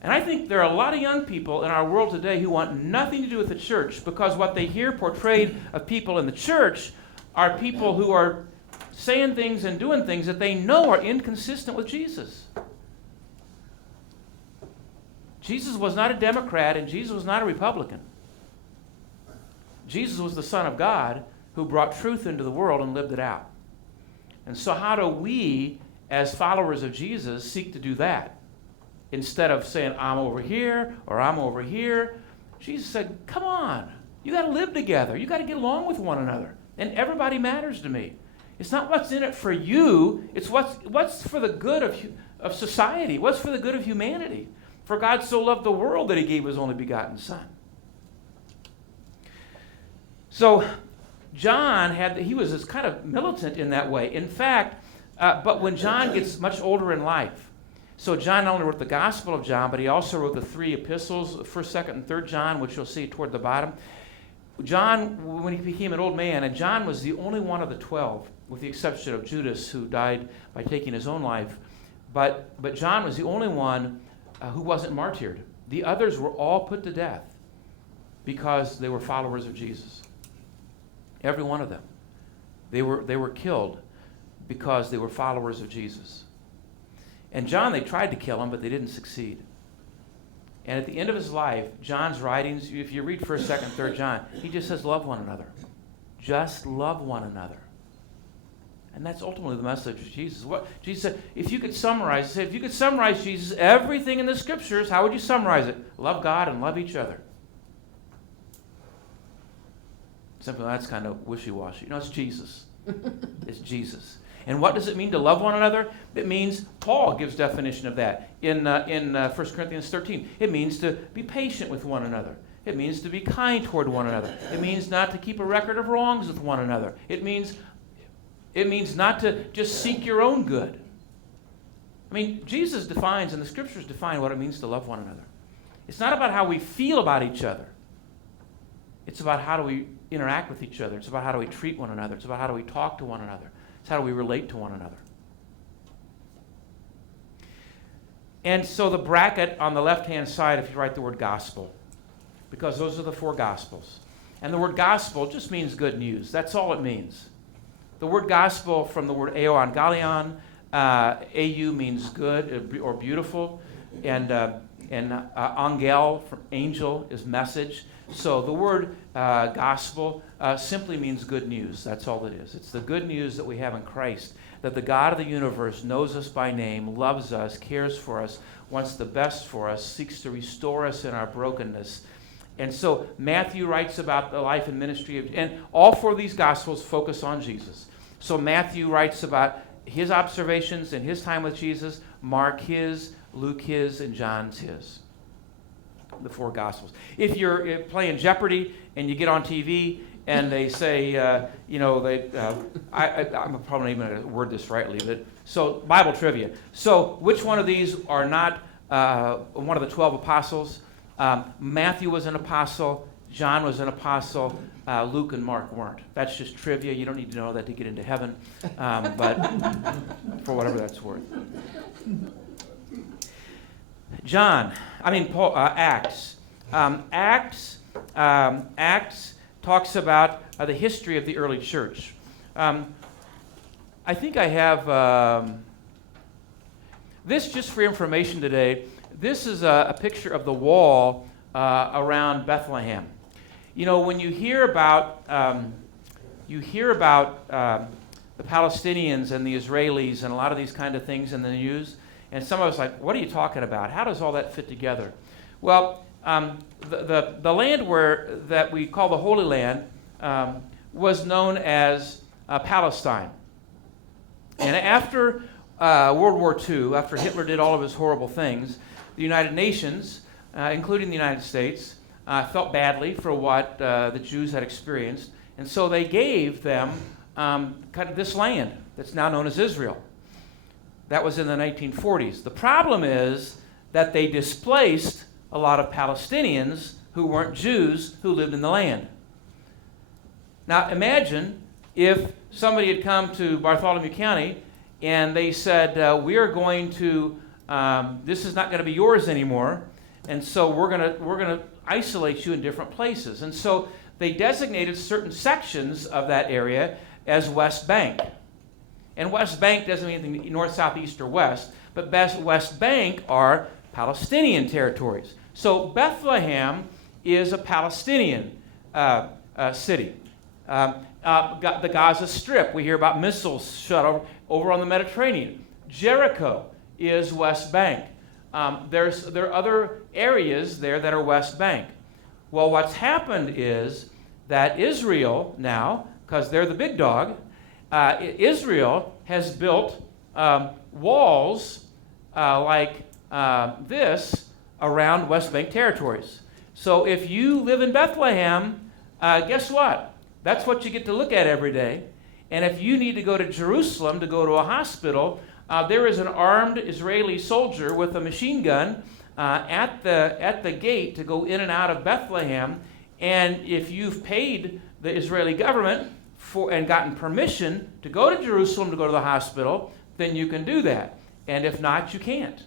And I think there are a lot of young people in our world today who want nothing to do with the church, because what they hear portrayed of people in the church are people who are saying things and doing things that they know are inconsistent with Jesus. Jesus was not a Democrat, and Jesus was not a Republican. Jesus was the Son of God who brought truth into the world and lived it out. And so how do we, as followers of Jesus, seek to do that? Instead of saying, I'm over here, or I'm over here, Jesus said, come on, You got to live together. You got to get along with one another. And everybody matters to me. It's not what's in it for you. It's what's for the good of society. What's for the good of humanity. For God so loved the world that he gave his only begotten Son. So John he was this kind of militant in that way. In fact, but when John gets much older in life, so John not only wrote the Gospel of John, but he also wrote the 3 epistles, 1st, 2nd, and 3rd John, which you'll see toward the bottom. John, when he became an old man, and John was the only one of the 12, with the exception of Judas, who died by taking his own life, but John was the only one who wasn't martyred. The others were all put to death because they were followers of Jesus. Every one of them. They were killed because they were followers of Jesus. And John, they tried to kill him, but they didn't succeed. And at the end of his life, John's writings, if you read 1st, 2nd, 3rd John, he just says, love one another. Just love one another. And that's ultimately the message of Jesus. What Jesus said, if you could summarize Jesus, everything in the Scriptures, how would you summarize it? Love God and love each other. Simply, that's kind of wishy-washy. It's Jesus. It's Jesus. And what does it mean to love one another? It means, Paul gives definition of that in 1 Corinthians 13. It means to be patient with one another. It means to be kind toward one another. It means not to keep a record of wrongs with one another. It means not to just seek your own good. I mean, Jesus defines, and the Scriptures define what it means to love one another. It's not about how we feel about each other. It's about how do we interact with each other. It's about how do we treat one another. It's about how do we talk to one another. It's how do we relate to one another. And so the bracket on the left-hand side, if you write the word gospel, because those are the 4 gospels. And the word gospel just means good news. That's all it means. The word gospel from the word euangelion, au means good or beautiful, and angel, from angel, is message. So the word gospel simply means good news. That's all it is. It's the good news that we have in Christ, that the God of the universe knows us by name, loves us, cares for us, wants the best for us, seeks to restore us in our brokenness. And so Matthew writes about the life and ministry of, and all 4 of these gospels focus on Jesus. So Matthew writes about his observations and his time with Jesus, Mark his, Luke his, and John's his. The 4 Gospels. If you're playing Jeopardy and you get on TV and they say, I'm probably not going to word this rightly, but so Bible trivia. So which one of these are not one of the 12 apostles? Matthew was an apostle. John was an apostle. Luke and Mark weren't. That's just trivia. You don't need to know that to get into heaven, but for whatever that's worth. Acts. Acts talks about the history of the early church. I think I have this just for information today. This is a picture of the wall around Bethlehem. When you hear about the Palestinians and the Israelis and a lot of these kind of things in the news, and some of us like, what are you talking about? How does all that fit together? Well, the land that we call the Holy Land was known as Palestine. And after World War II, after Hitler did all of his horrible things, the United Nations, including the United States, felt badly for what the Jews had experienced, and so they gave them kind of this land that's now known as Israel. That was in the 1940s. The problem is that they displaced a lot of Palestinians who weren't Jews who lived in the land. Now imagine if somebody had come to Bartholomew County and they said, we are going to, this is not going to be yours anymore, and so we're going to isolate you in different places. And so they designated certain sections of that area as West Bank. And West Bank doesn't mean anything north, south, east, or west, but West Bank are Palestinian territories. So Bethlehem is a Palestinian city. The Gaza Strip, we hear about missiles shot over on the Mediterranean. Jericho is West Bank. There are other areas there that are West Bank. Well, what's happened is that Israel now, because they're the big dog, Israel has built walls like this around West Bank territories. So if you live in Bethlehem, guess what? That's what you get to look at every day. And if you need to go to Jerusalem to go to a hospital, there is an armed Israeli soldier with a machine gun at the gate to go in and out of Bethlehem. And if you've paid the Israeli government and gotten permission to go to Jerusalem to go to the hospital, then you can do that. And if not, you can't.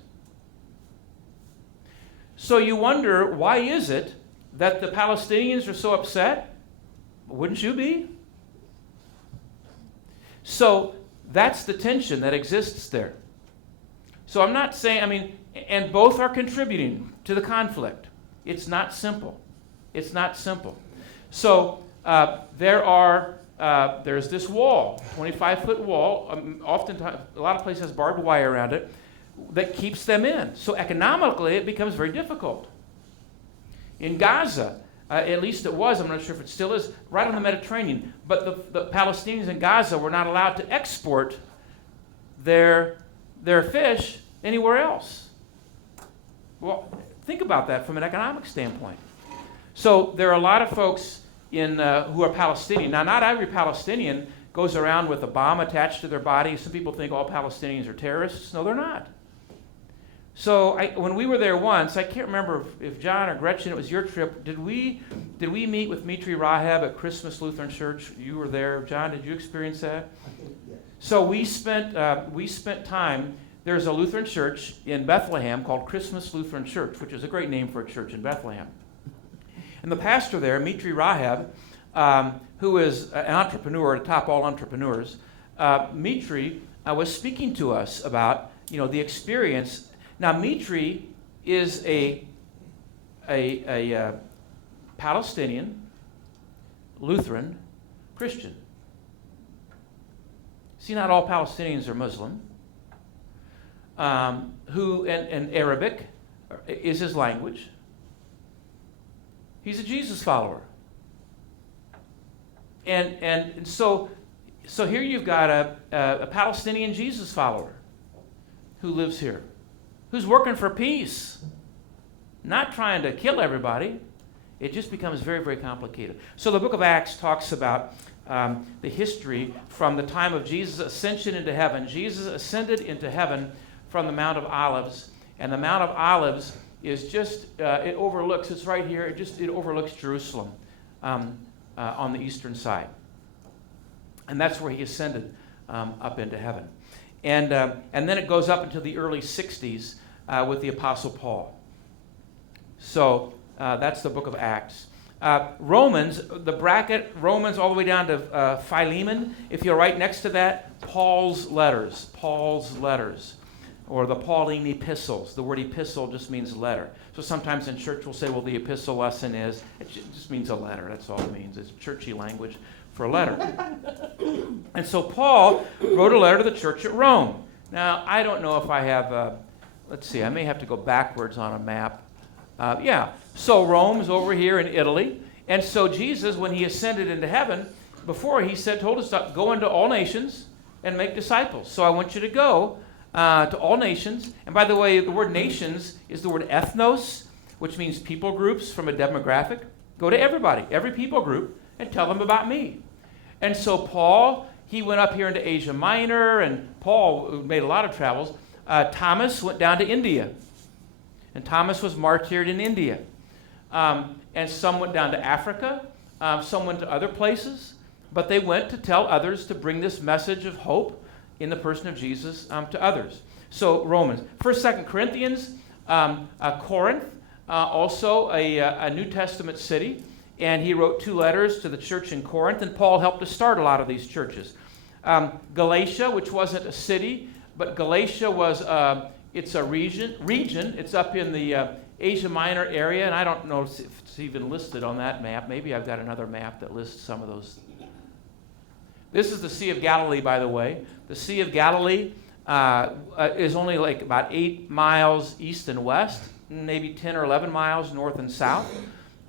So you wonder, why is it that the Palestinians are so upset? Wouldn't you be? So that's the tension that exists there. So I'm not saying, and both are contributing to the conflict. It's not simple. It's not simple. So there's this wall, 25-foot wall, oftentimes a lot of places has barbed wire around it, that keeps them in. So economically, it becomes very difficult. In Gaza, at least it was, I'm not sure if it still is, right on the Mediterranean, but the Palestinians in Gaza were not allowed to export their fish anywhere else. Well, think about that from an economic standpoint. So there are a lot of folks who are Palestinian. Now, not every Palestinian goes around with a bomb attached to their body. Some people think all Palestinians are terrorists. No, they're not. So when we were there once, I can't remember if John or Gretchen, it was your trip, did we meet with Mitri Rahab at Christmas Lutheran Church? You were there. John, did you experience that? Yes. So we spent time, there's a Lutheran church in Bethlehem called Christmas Lutheran Church, which is a great name for a church in Bethlehem. And the pastor there, Mitri Rahab, who is an entrepreneur, atop all entrepreneurs, Mitri was speaking to us about, the experience. Now, Mitri is a Palestinian Lutheran Christian. See, not all Palestinians are Muslim. Who and Arabic is his language. He's a Jesus follower. And so here you've got a Palestinian Jesus follower who lives here, who's working for peace, not trying to kill everybody. It just becomes very, very complicated. So the book of Acts talks about the history from the time of Jesus' ascension into heaven. Jesus ascended into heaven from the Mount of Olives, and the Mount of Olives is just, it overlooks, it's right here, it overlooks Jerusalem on the eastern side. And that's where he ascended up into heaven. And then it goes up into the early 60s with the Apostle Paul. So that's the book of Acts. Romans, the bracket, Romans all the way down to Philemon. If you're right next to that, Paul's letters, or the Pauline epistles. The word epistle just means letter. So sometimes in church we'll say, well, the epistle lesson is, it just means a letter. That's all it means. It's churchy language for a letter. And so Paul wrote a letter to the church at Rome. Now, I don't know if I have, let's see, I may have to go backwards on a map. So Rome's over here in Italy. And so Jesus, when he ascended into heaven, before he told us to go into all nations and make disciples. So I want you to go to all nations. And by the way, the word nations is the word ethnos, which means people groups from a demographic. Go to everybody, every people group, and tell them about me. And so Paul, he went up here into Asia Minor, and Paul made a lot of travels. Thomas went down to India, and Thomas was martyred in India. And some went down to Africa, some went to other places, but they went to tell others to bring this message of hope in the person of Jesus to others. So Romans. 1st, 2nd Corinthians, Corinth, also a New Testament city, and he wrote 2 letters to the church in Corinth, and Paul helped to start a lot of these churches. Galatia, which wasn't a city, but Galatia was, it's a region. It's up in the Asia Minor area, and I don't know if it's even listed on that map. Maybe I've got another map that lists some of those. This is the Sea of Galilee, by the way. The Sea of Galilee is only like about 8 miles east and west, maybe 10 or 11 miles north and south.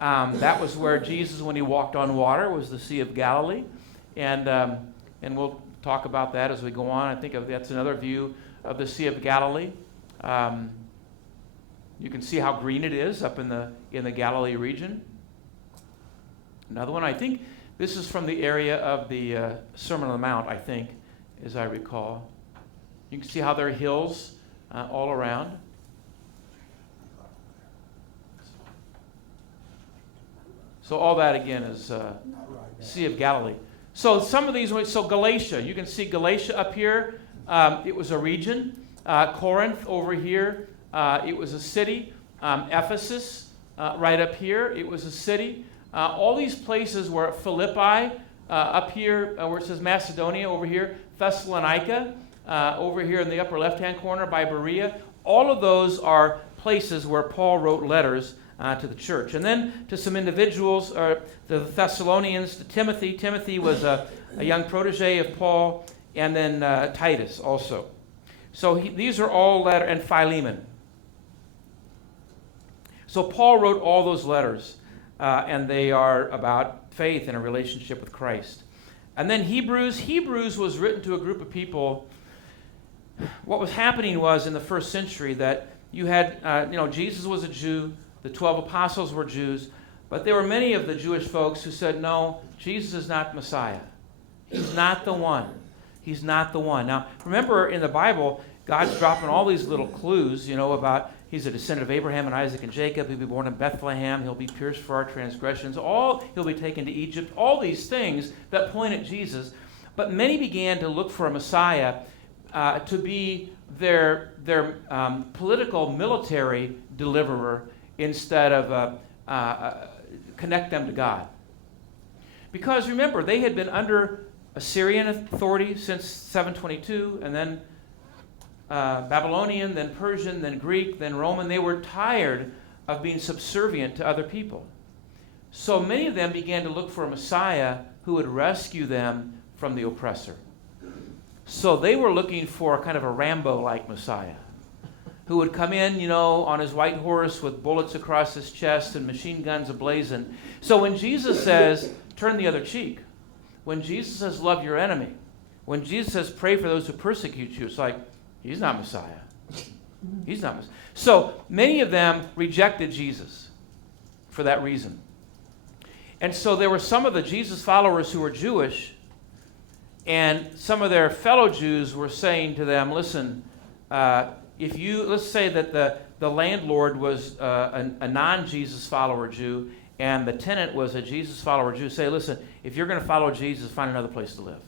That was where Jesus, when he walked on water, was the Sea of Galilee. And we'll talk about that as we go on. I think that's another view of the Sea of Galilee. You can see how green it is up in the Galilee region. Another one, I think this is from the area of the Sermon on the Mount, I think, as I recall. You can see how there are hills all around. So all that, again, is Sea of Galilee. So some of these, so Galatia, you can see Galatia up here. It was a region. Corinth over here, it was a city. Ephesus, right up here, it was a city. All these places were Philippi, up here, where it says Macedonia over here, Thessalonica, over here in the upper left-hand corner by Berea. All of those are places where Paul wrote letters to the church. And then to some individuals, the Thessalonians, to Timothy. Timothy was a young protege of Paul, and then Titus also. So these are all letters, and Philemon. So Paul wrote all those letters, and they are about faith and a relationship with Christ. And then Hebrews. Hebrews was written to a group of people. What was happening was in the first century that you had, Jesus was a Jew, the 12 apostles were Jews, but there were many of the Jewish folks who said, no, Jesus is not Messiah. He's not the one. He's not the one. Now, remember in the Bible, God's dropping all these little clues, about he's a descendant of Abraham and Isaac and Jacob. He'll be born in Bethlehem. He'll be pierced for our transgressions. He'll be taken to Egypt. All these things that point at Jesus. But many began to look for a Messiah to be their political military deliverer instead of connect them to God. Because remember, they had been under Assyrian authority since 722, and then Babylonian, then Persian, then Greek, then Roman. They were tired of being subservient to other people. So many of them began to look for a Messiah who would rescue them from the oppressor. So they were looking for kind of a Rambo-like Messiah who would come in, on his white horse with bullets across his chest and machine guns ablazing. So when Jesus says, turn the other cheek, when Jesus says, love your enemy, when Jesus says, pray for those who persecute you, it's like, he's not Messiah. He's not Messiah. So many of them rejected Jesus for that reason. And so there were some of the Jesus followers who were Jewish, and some of their fellow Jews were saying to them, listen, let's say that the landlord was a non-Jesus follower Jew, and the tenant was a Jesus follower Jew, say, listen, if you're going to follow Jesus, find another place to live.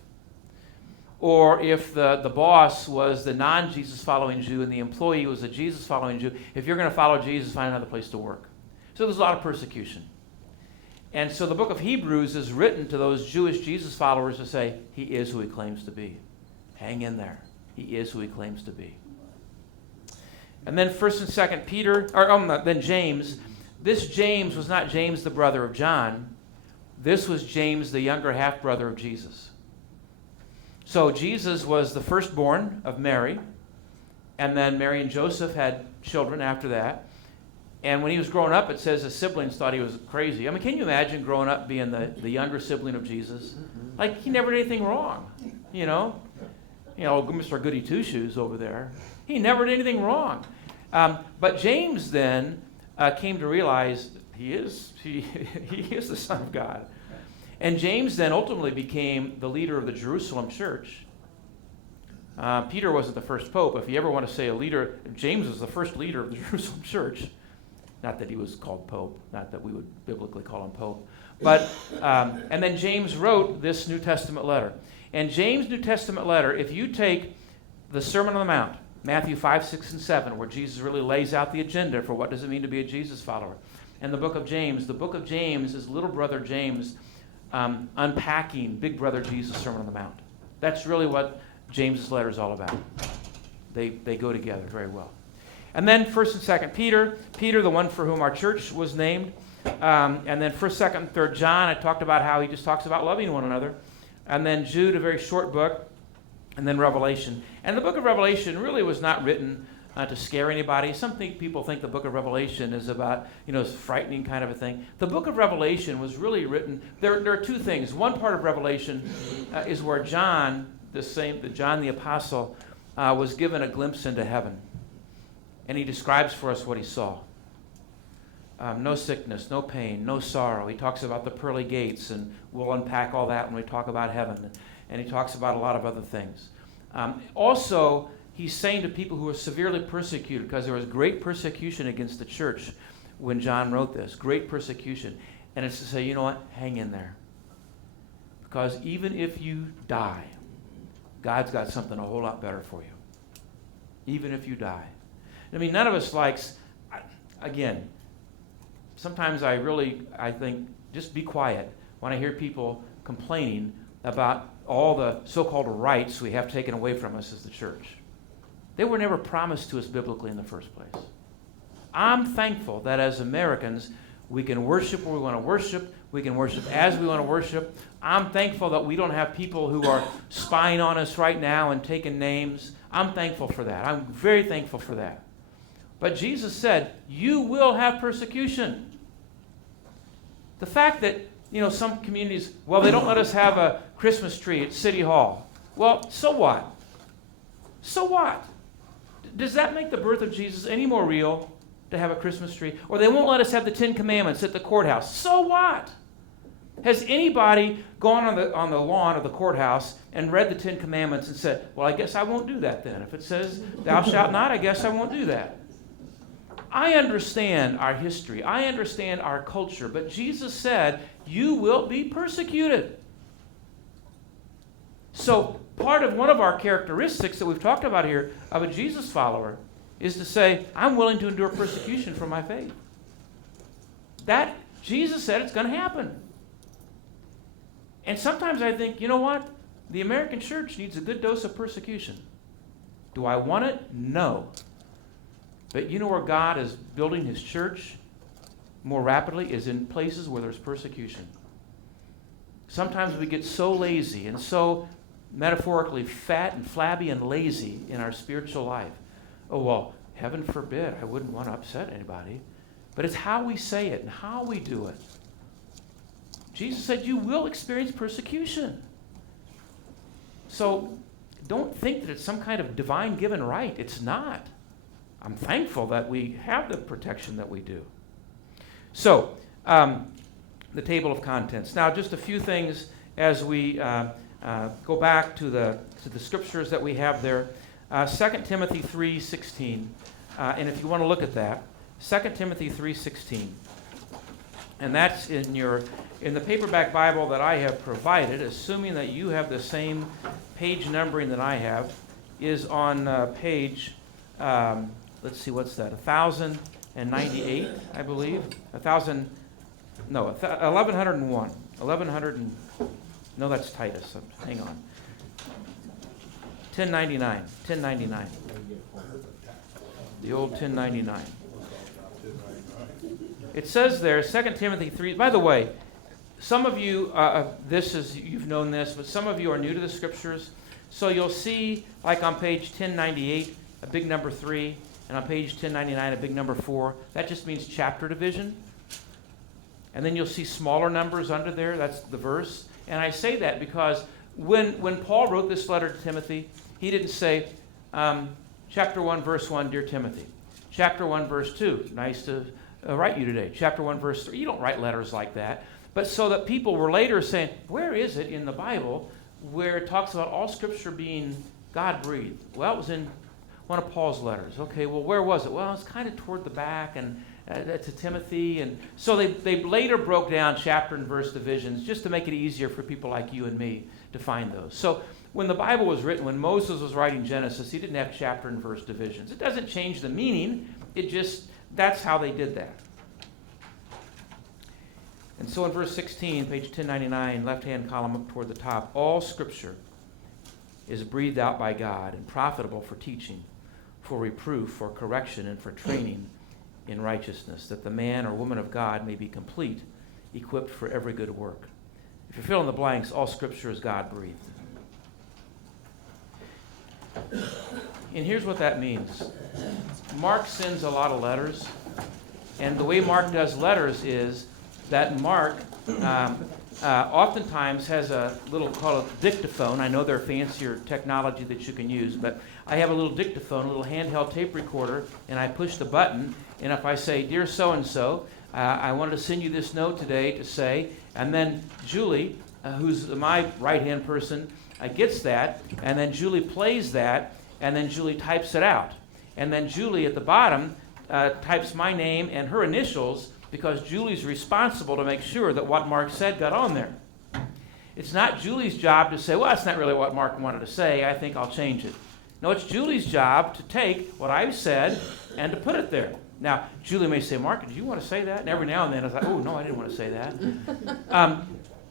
Or if the boss was the non-Jesus following Jew and the employee was a Jesus following Jew, if you're going to follow Jesus, find another place to work. So there's a lot of persecution. And so the book of Hebrews is written to those Jewish Jesus followers to say, he is who he claims to be. Hang in there. He is who he claims to be. And then 1st and 2nd Peter, then James. This James was not James the brother of John. This was James the younger half-brother of Jesus. So Jesus was the firstborn of Mary, and then Mary and Joseph had children after that. And when he was growing up, it says his siblings thought he was crazy. I mean, can you imagine growing up being the younger sibling of Jesus? Like, he never did anything wrong, Mr. Goody Two-Shoes over there. He never did anything wrong. But James then came to realize he is the Son of God. And James then ultimately became the leader of the Jerusalem church. Peter wasn't the first pope. If you ever want to say a leader, James was the first leader of the Jerusalem church. Not that he was called pope, not that we would biblically call him pope. But, and then James wrote this New Testament letter. And James' New Testament letter, if you take the Sermon on the Mount, Matthew 5, 6, and 7, where Jesus really lays out the agenda for what does it mean to be a Jesus follower, and the book of James is little brother James unpacking big brother Jesus' Sermon on the Mount. That's really what James's letter is all about. They go together very well. And then 1st and 2nd Peter, the one for whom our church was named. And then 1st, 2nd, and 3rd John, I talked about how he just talks about loving one another. And then Jude, a very short book. And then Revelation. And the book of Revelation really was not written to scare anybody. Some people think the book of Revelation is about, it's frightening kind of a thing. The book of Revelation was really written, there are two things. One part of Revelation is where John the Apostle, was given a glimpse into heaven. And he describes for us what he saw. No sickness, no pain, no sorrow. He talks about the pearly gates, and we'll unpack all that when we talk about heaven. And he talks about a lot of other things. Also, he's saying to people who are severely persecuted, because there was great persecution against the church when John wrote this, great persecution. And it's to say, you know what, hang in there. Because even if you die, God's got something a whole lot better for you. Even if you die. I mean, none of us likes, again, sometimes I think, just be quiet when I hear people complaining about all the so-called rights we have taken away from us as the church. They were never promised to us biblically in the first place. I'm thankful that as Americans, we can worship where we want to worship. We can worship as we want to worship. I'm thankful that we don't have people who are spying on us right now and taking names. I'm thankful for that. I'm very thankful for that. But Jesus said, you will have persecution. The fact that, some communities, they don't let us have a Christmas tree at City Hall. Well, so what? So what? Does that make the birth of Jesus any more real to have a Christmas tree? Or they won't let us have the 10 Commandments at the courthouse. So what? Has anybody gone on the lawn of the courthouse and read the 10 Commandments and said, well, I guess I won't do that then. If it says, thou shalt not, I guess I won't do that. I understand our history. I understand our culture. But Jesus said, you will be persecuted. So one of our characteristics that we've talked about here of a Jesus follower is to say, I'm willing to endure persecution for my faith. That, Jesus said it's going to happen. And sometimes I think, you know what? The American church needs a good dose of persecution. Do I want it? No. But you know where God is building his church more rapidly is in places where there's persecution. Sometimes we get so lazy and so metaphorically fat and flabby and lazy in our spiritual life. Oh, well, heaven forbid, I wouldn't want to upset anybody. But it's how we say it and how we do it. Jesus said you will experience persecution. So don't think that it's some kind of divine given right. It's not. I'm thankful that we have the protection that we do. So, the table of contents. Now, just a few things as we go back to the scriptures that we have there. 2 Timothy 3:16, and if you want to look at that, 2 Timothy 3:16, and that's in the paperback Bible that I have provided, assuming that you have the same page numbering that I have, is on page. Let's see, what's that? 1098, I believe. 1101. 1100. No, that's Titus. Hang on. 1099. 1099. The old 1099. It says there, 2 Timothy 3. By the way, some of you, you've known this, but some of you are new to the scriptures. So you'll see, like on page 1098, a big number 3. And on page 1099, a big number 4. That just means chapter division. And then you'll see smaller numbers under there. That's the verse. And I say that because when Paul wrote this letter to Timothy, he didn't say, chapter 1, verse 1, dear Timothy. Chapter 1, verse 2, nice to write you today. Chapter 1, verse 3. You don't write letters like that. But so that people were later saying, where is it in the Bible where it talks about all Scripture being God-breathed? Well, it was in one of Paul's letters. Okay, well, where was it? Well, it's kind of toward the back and to Timothy. And so they later broke down chapter and verse divisions just to make it easier for people like you and me to find those. So when the Bible was written, when Moses was writing Genesis, he didn't have chapter and verse divisions. It doesn't change the meaning. That's how they did that. And so in verse 16, page 1099, left-hand column up toward the top, all Scripture is breathed out by God and profitable for teaching, for reproof, for correction, and for training in righteousness, that the man or woman of God may be complete, equipped for every good work. If you fill in the blanks, all Scripture is God-breathed. And here's what that means. Mark sends a lot of letters, and the way Mark does letters is that Mark oftentimes has a little called a dictaphone. I know there are fancier technology that you can use, but I have a little dictaphone, a little handheld tape recorder, and I push the button, and if I say, "Dear so-and-so, I wanted to send you this note today to say," and then Julie, who's my right-hand person, gets that, and then Julie plays that, and then Julie types it out. And then Julie at the bottom types my name and her initials, because Julie's responsible to make sure that what Mark said got on there. It's not Julie's job to say, "Well, that's not really what Mark wanted to say. I think I'll change it." No, it's Julie's job to take what I've said and to put it there. Now, Julie may say, "Mark, did you want to say that?" And every now and then I was like, "Oh, no, I didn't want to say that."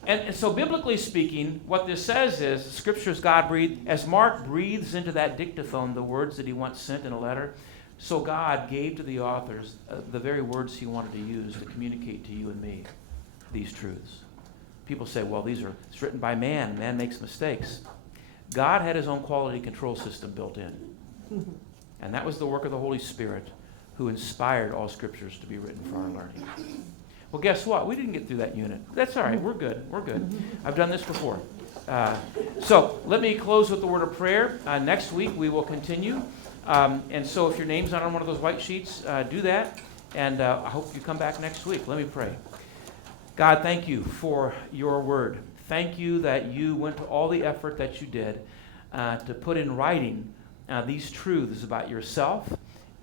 And so biblically speaking, what this says is, Scripture is God-breathed. As Mark breathes into that dictaphone the words that he once sent in a letter, so God gave to the authors the very words he wanted to use to communicate to you and me these truths. People say, "Well, it's written by man. Man makes mistakes." God had his own quality control system built in. And that was the work of the Holy Spirit, who inspired all Scriptures to be written for our learning. Well, guess what? We didn't get through that unit. That's all right. We're good. We're good. I've done this before. So let me close with the word of prayer. Next week we will continue. And so if your name's not on one of those white sheets, do that. And I hope you come back next week. Let me pray. God, thank you for your word. Thank you that you went to all the effort that you did to put in writing these truths about yourself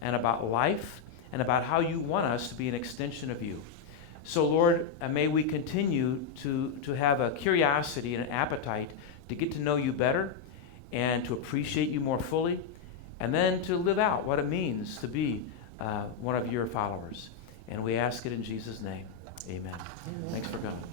and about life and about how you want us to be an extension of you. So, Lord, may we continue to have a curiosity and an appetite to get to know you better and to appreciate you more fully, and then to live out what it means to be one of your followers. And we ask it in Jesus' name. Amen. Thanks for coming.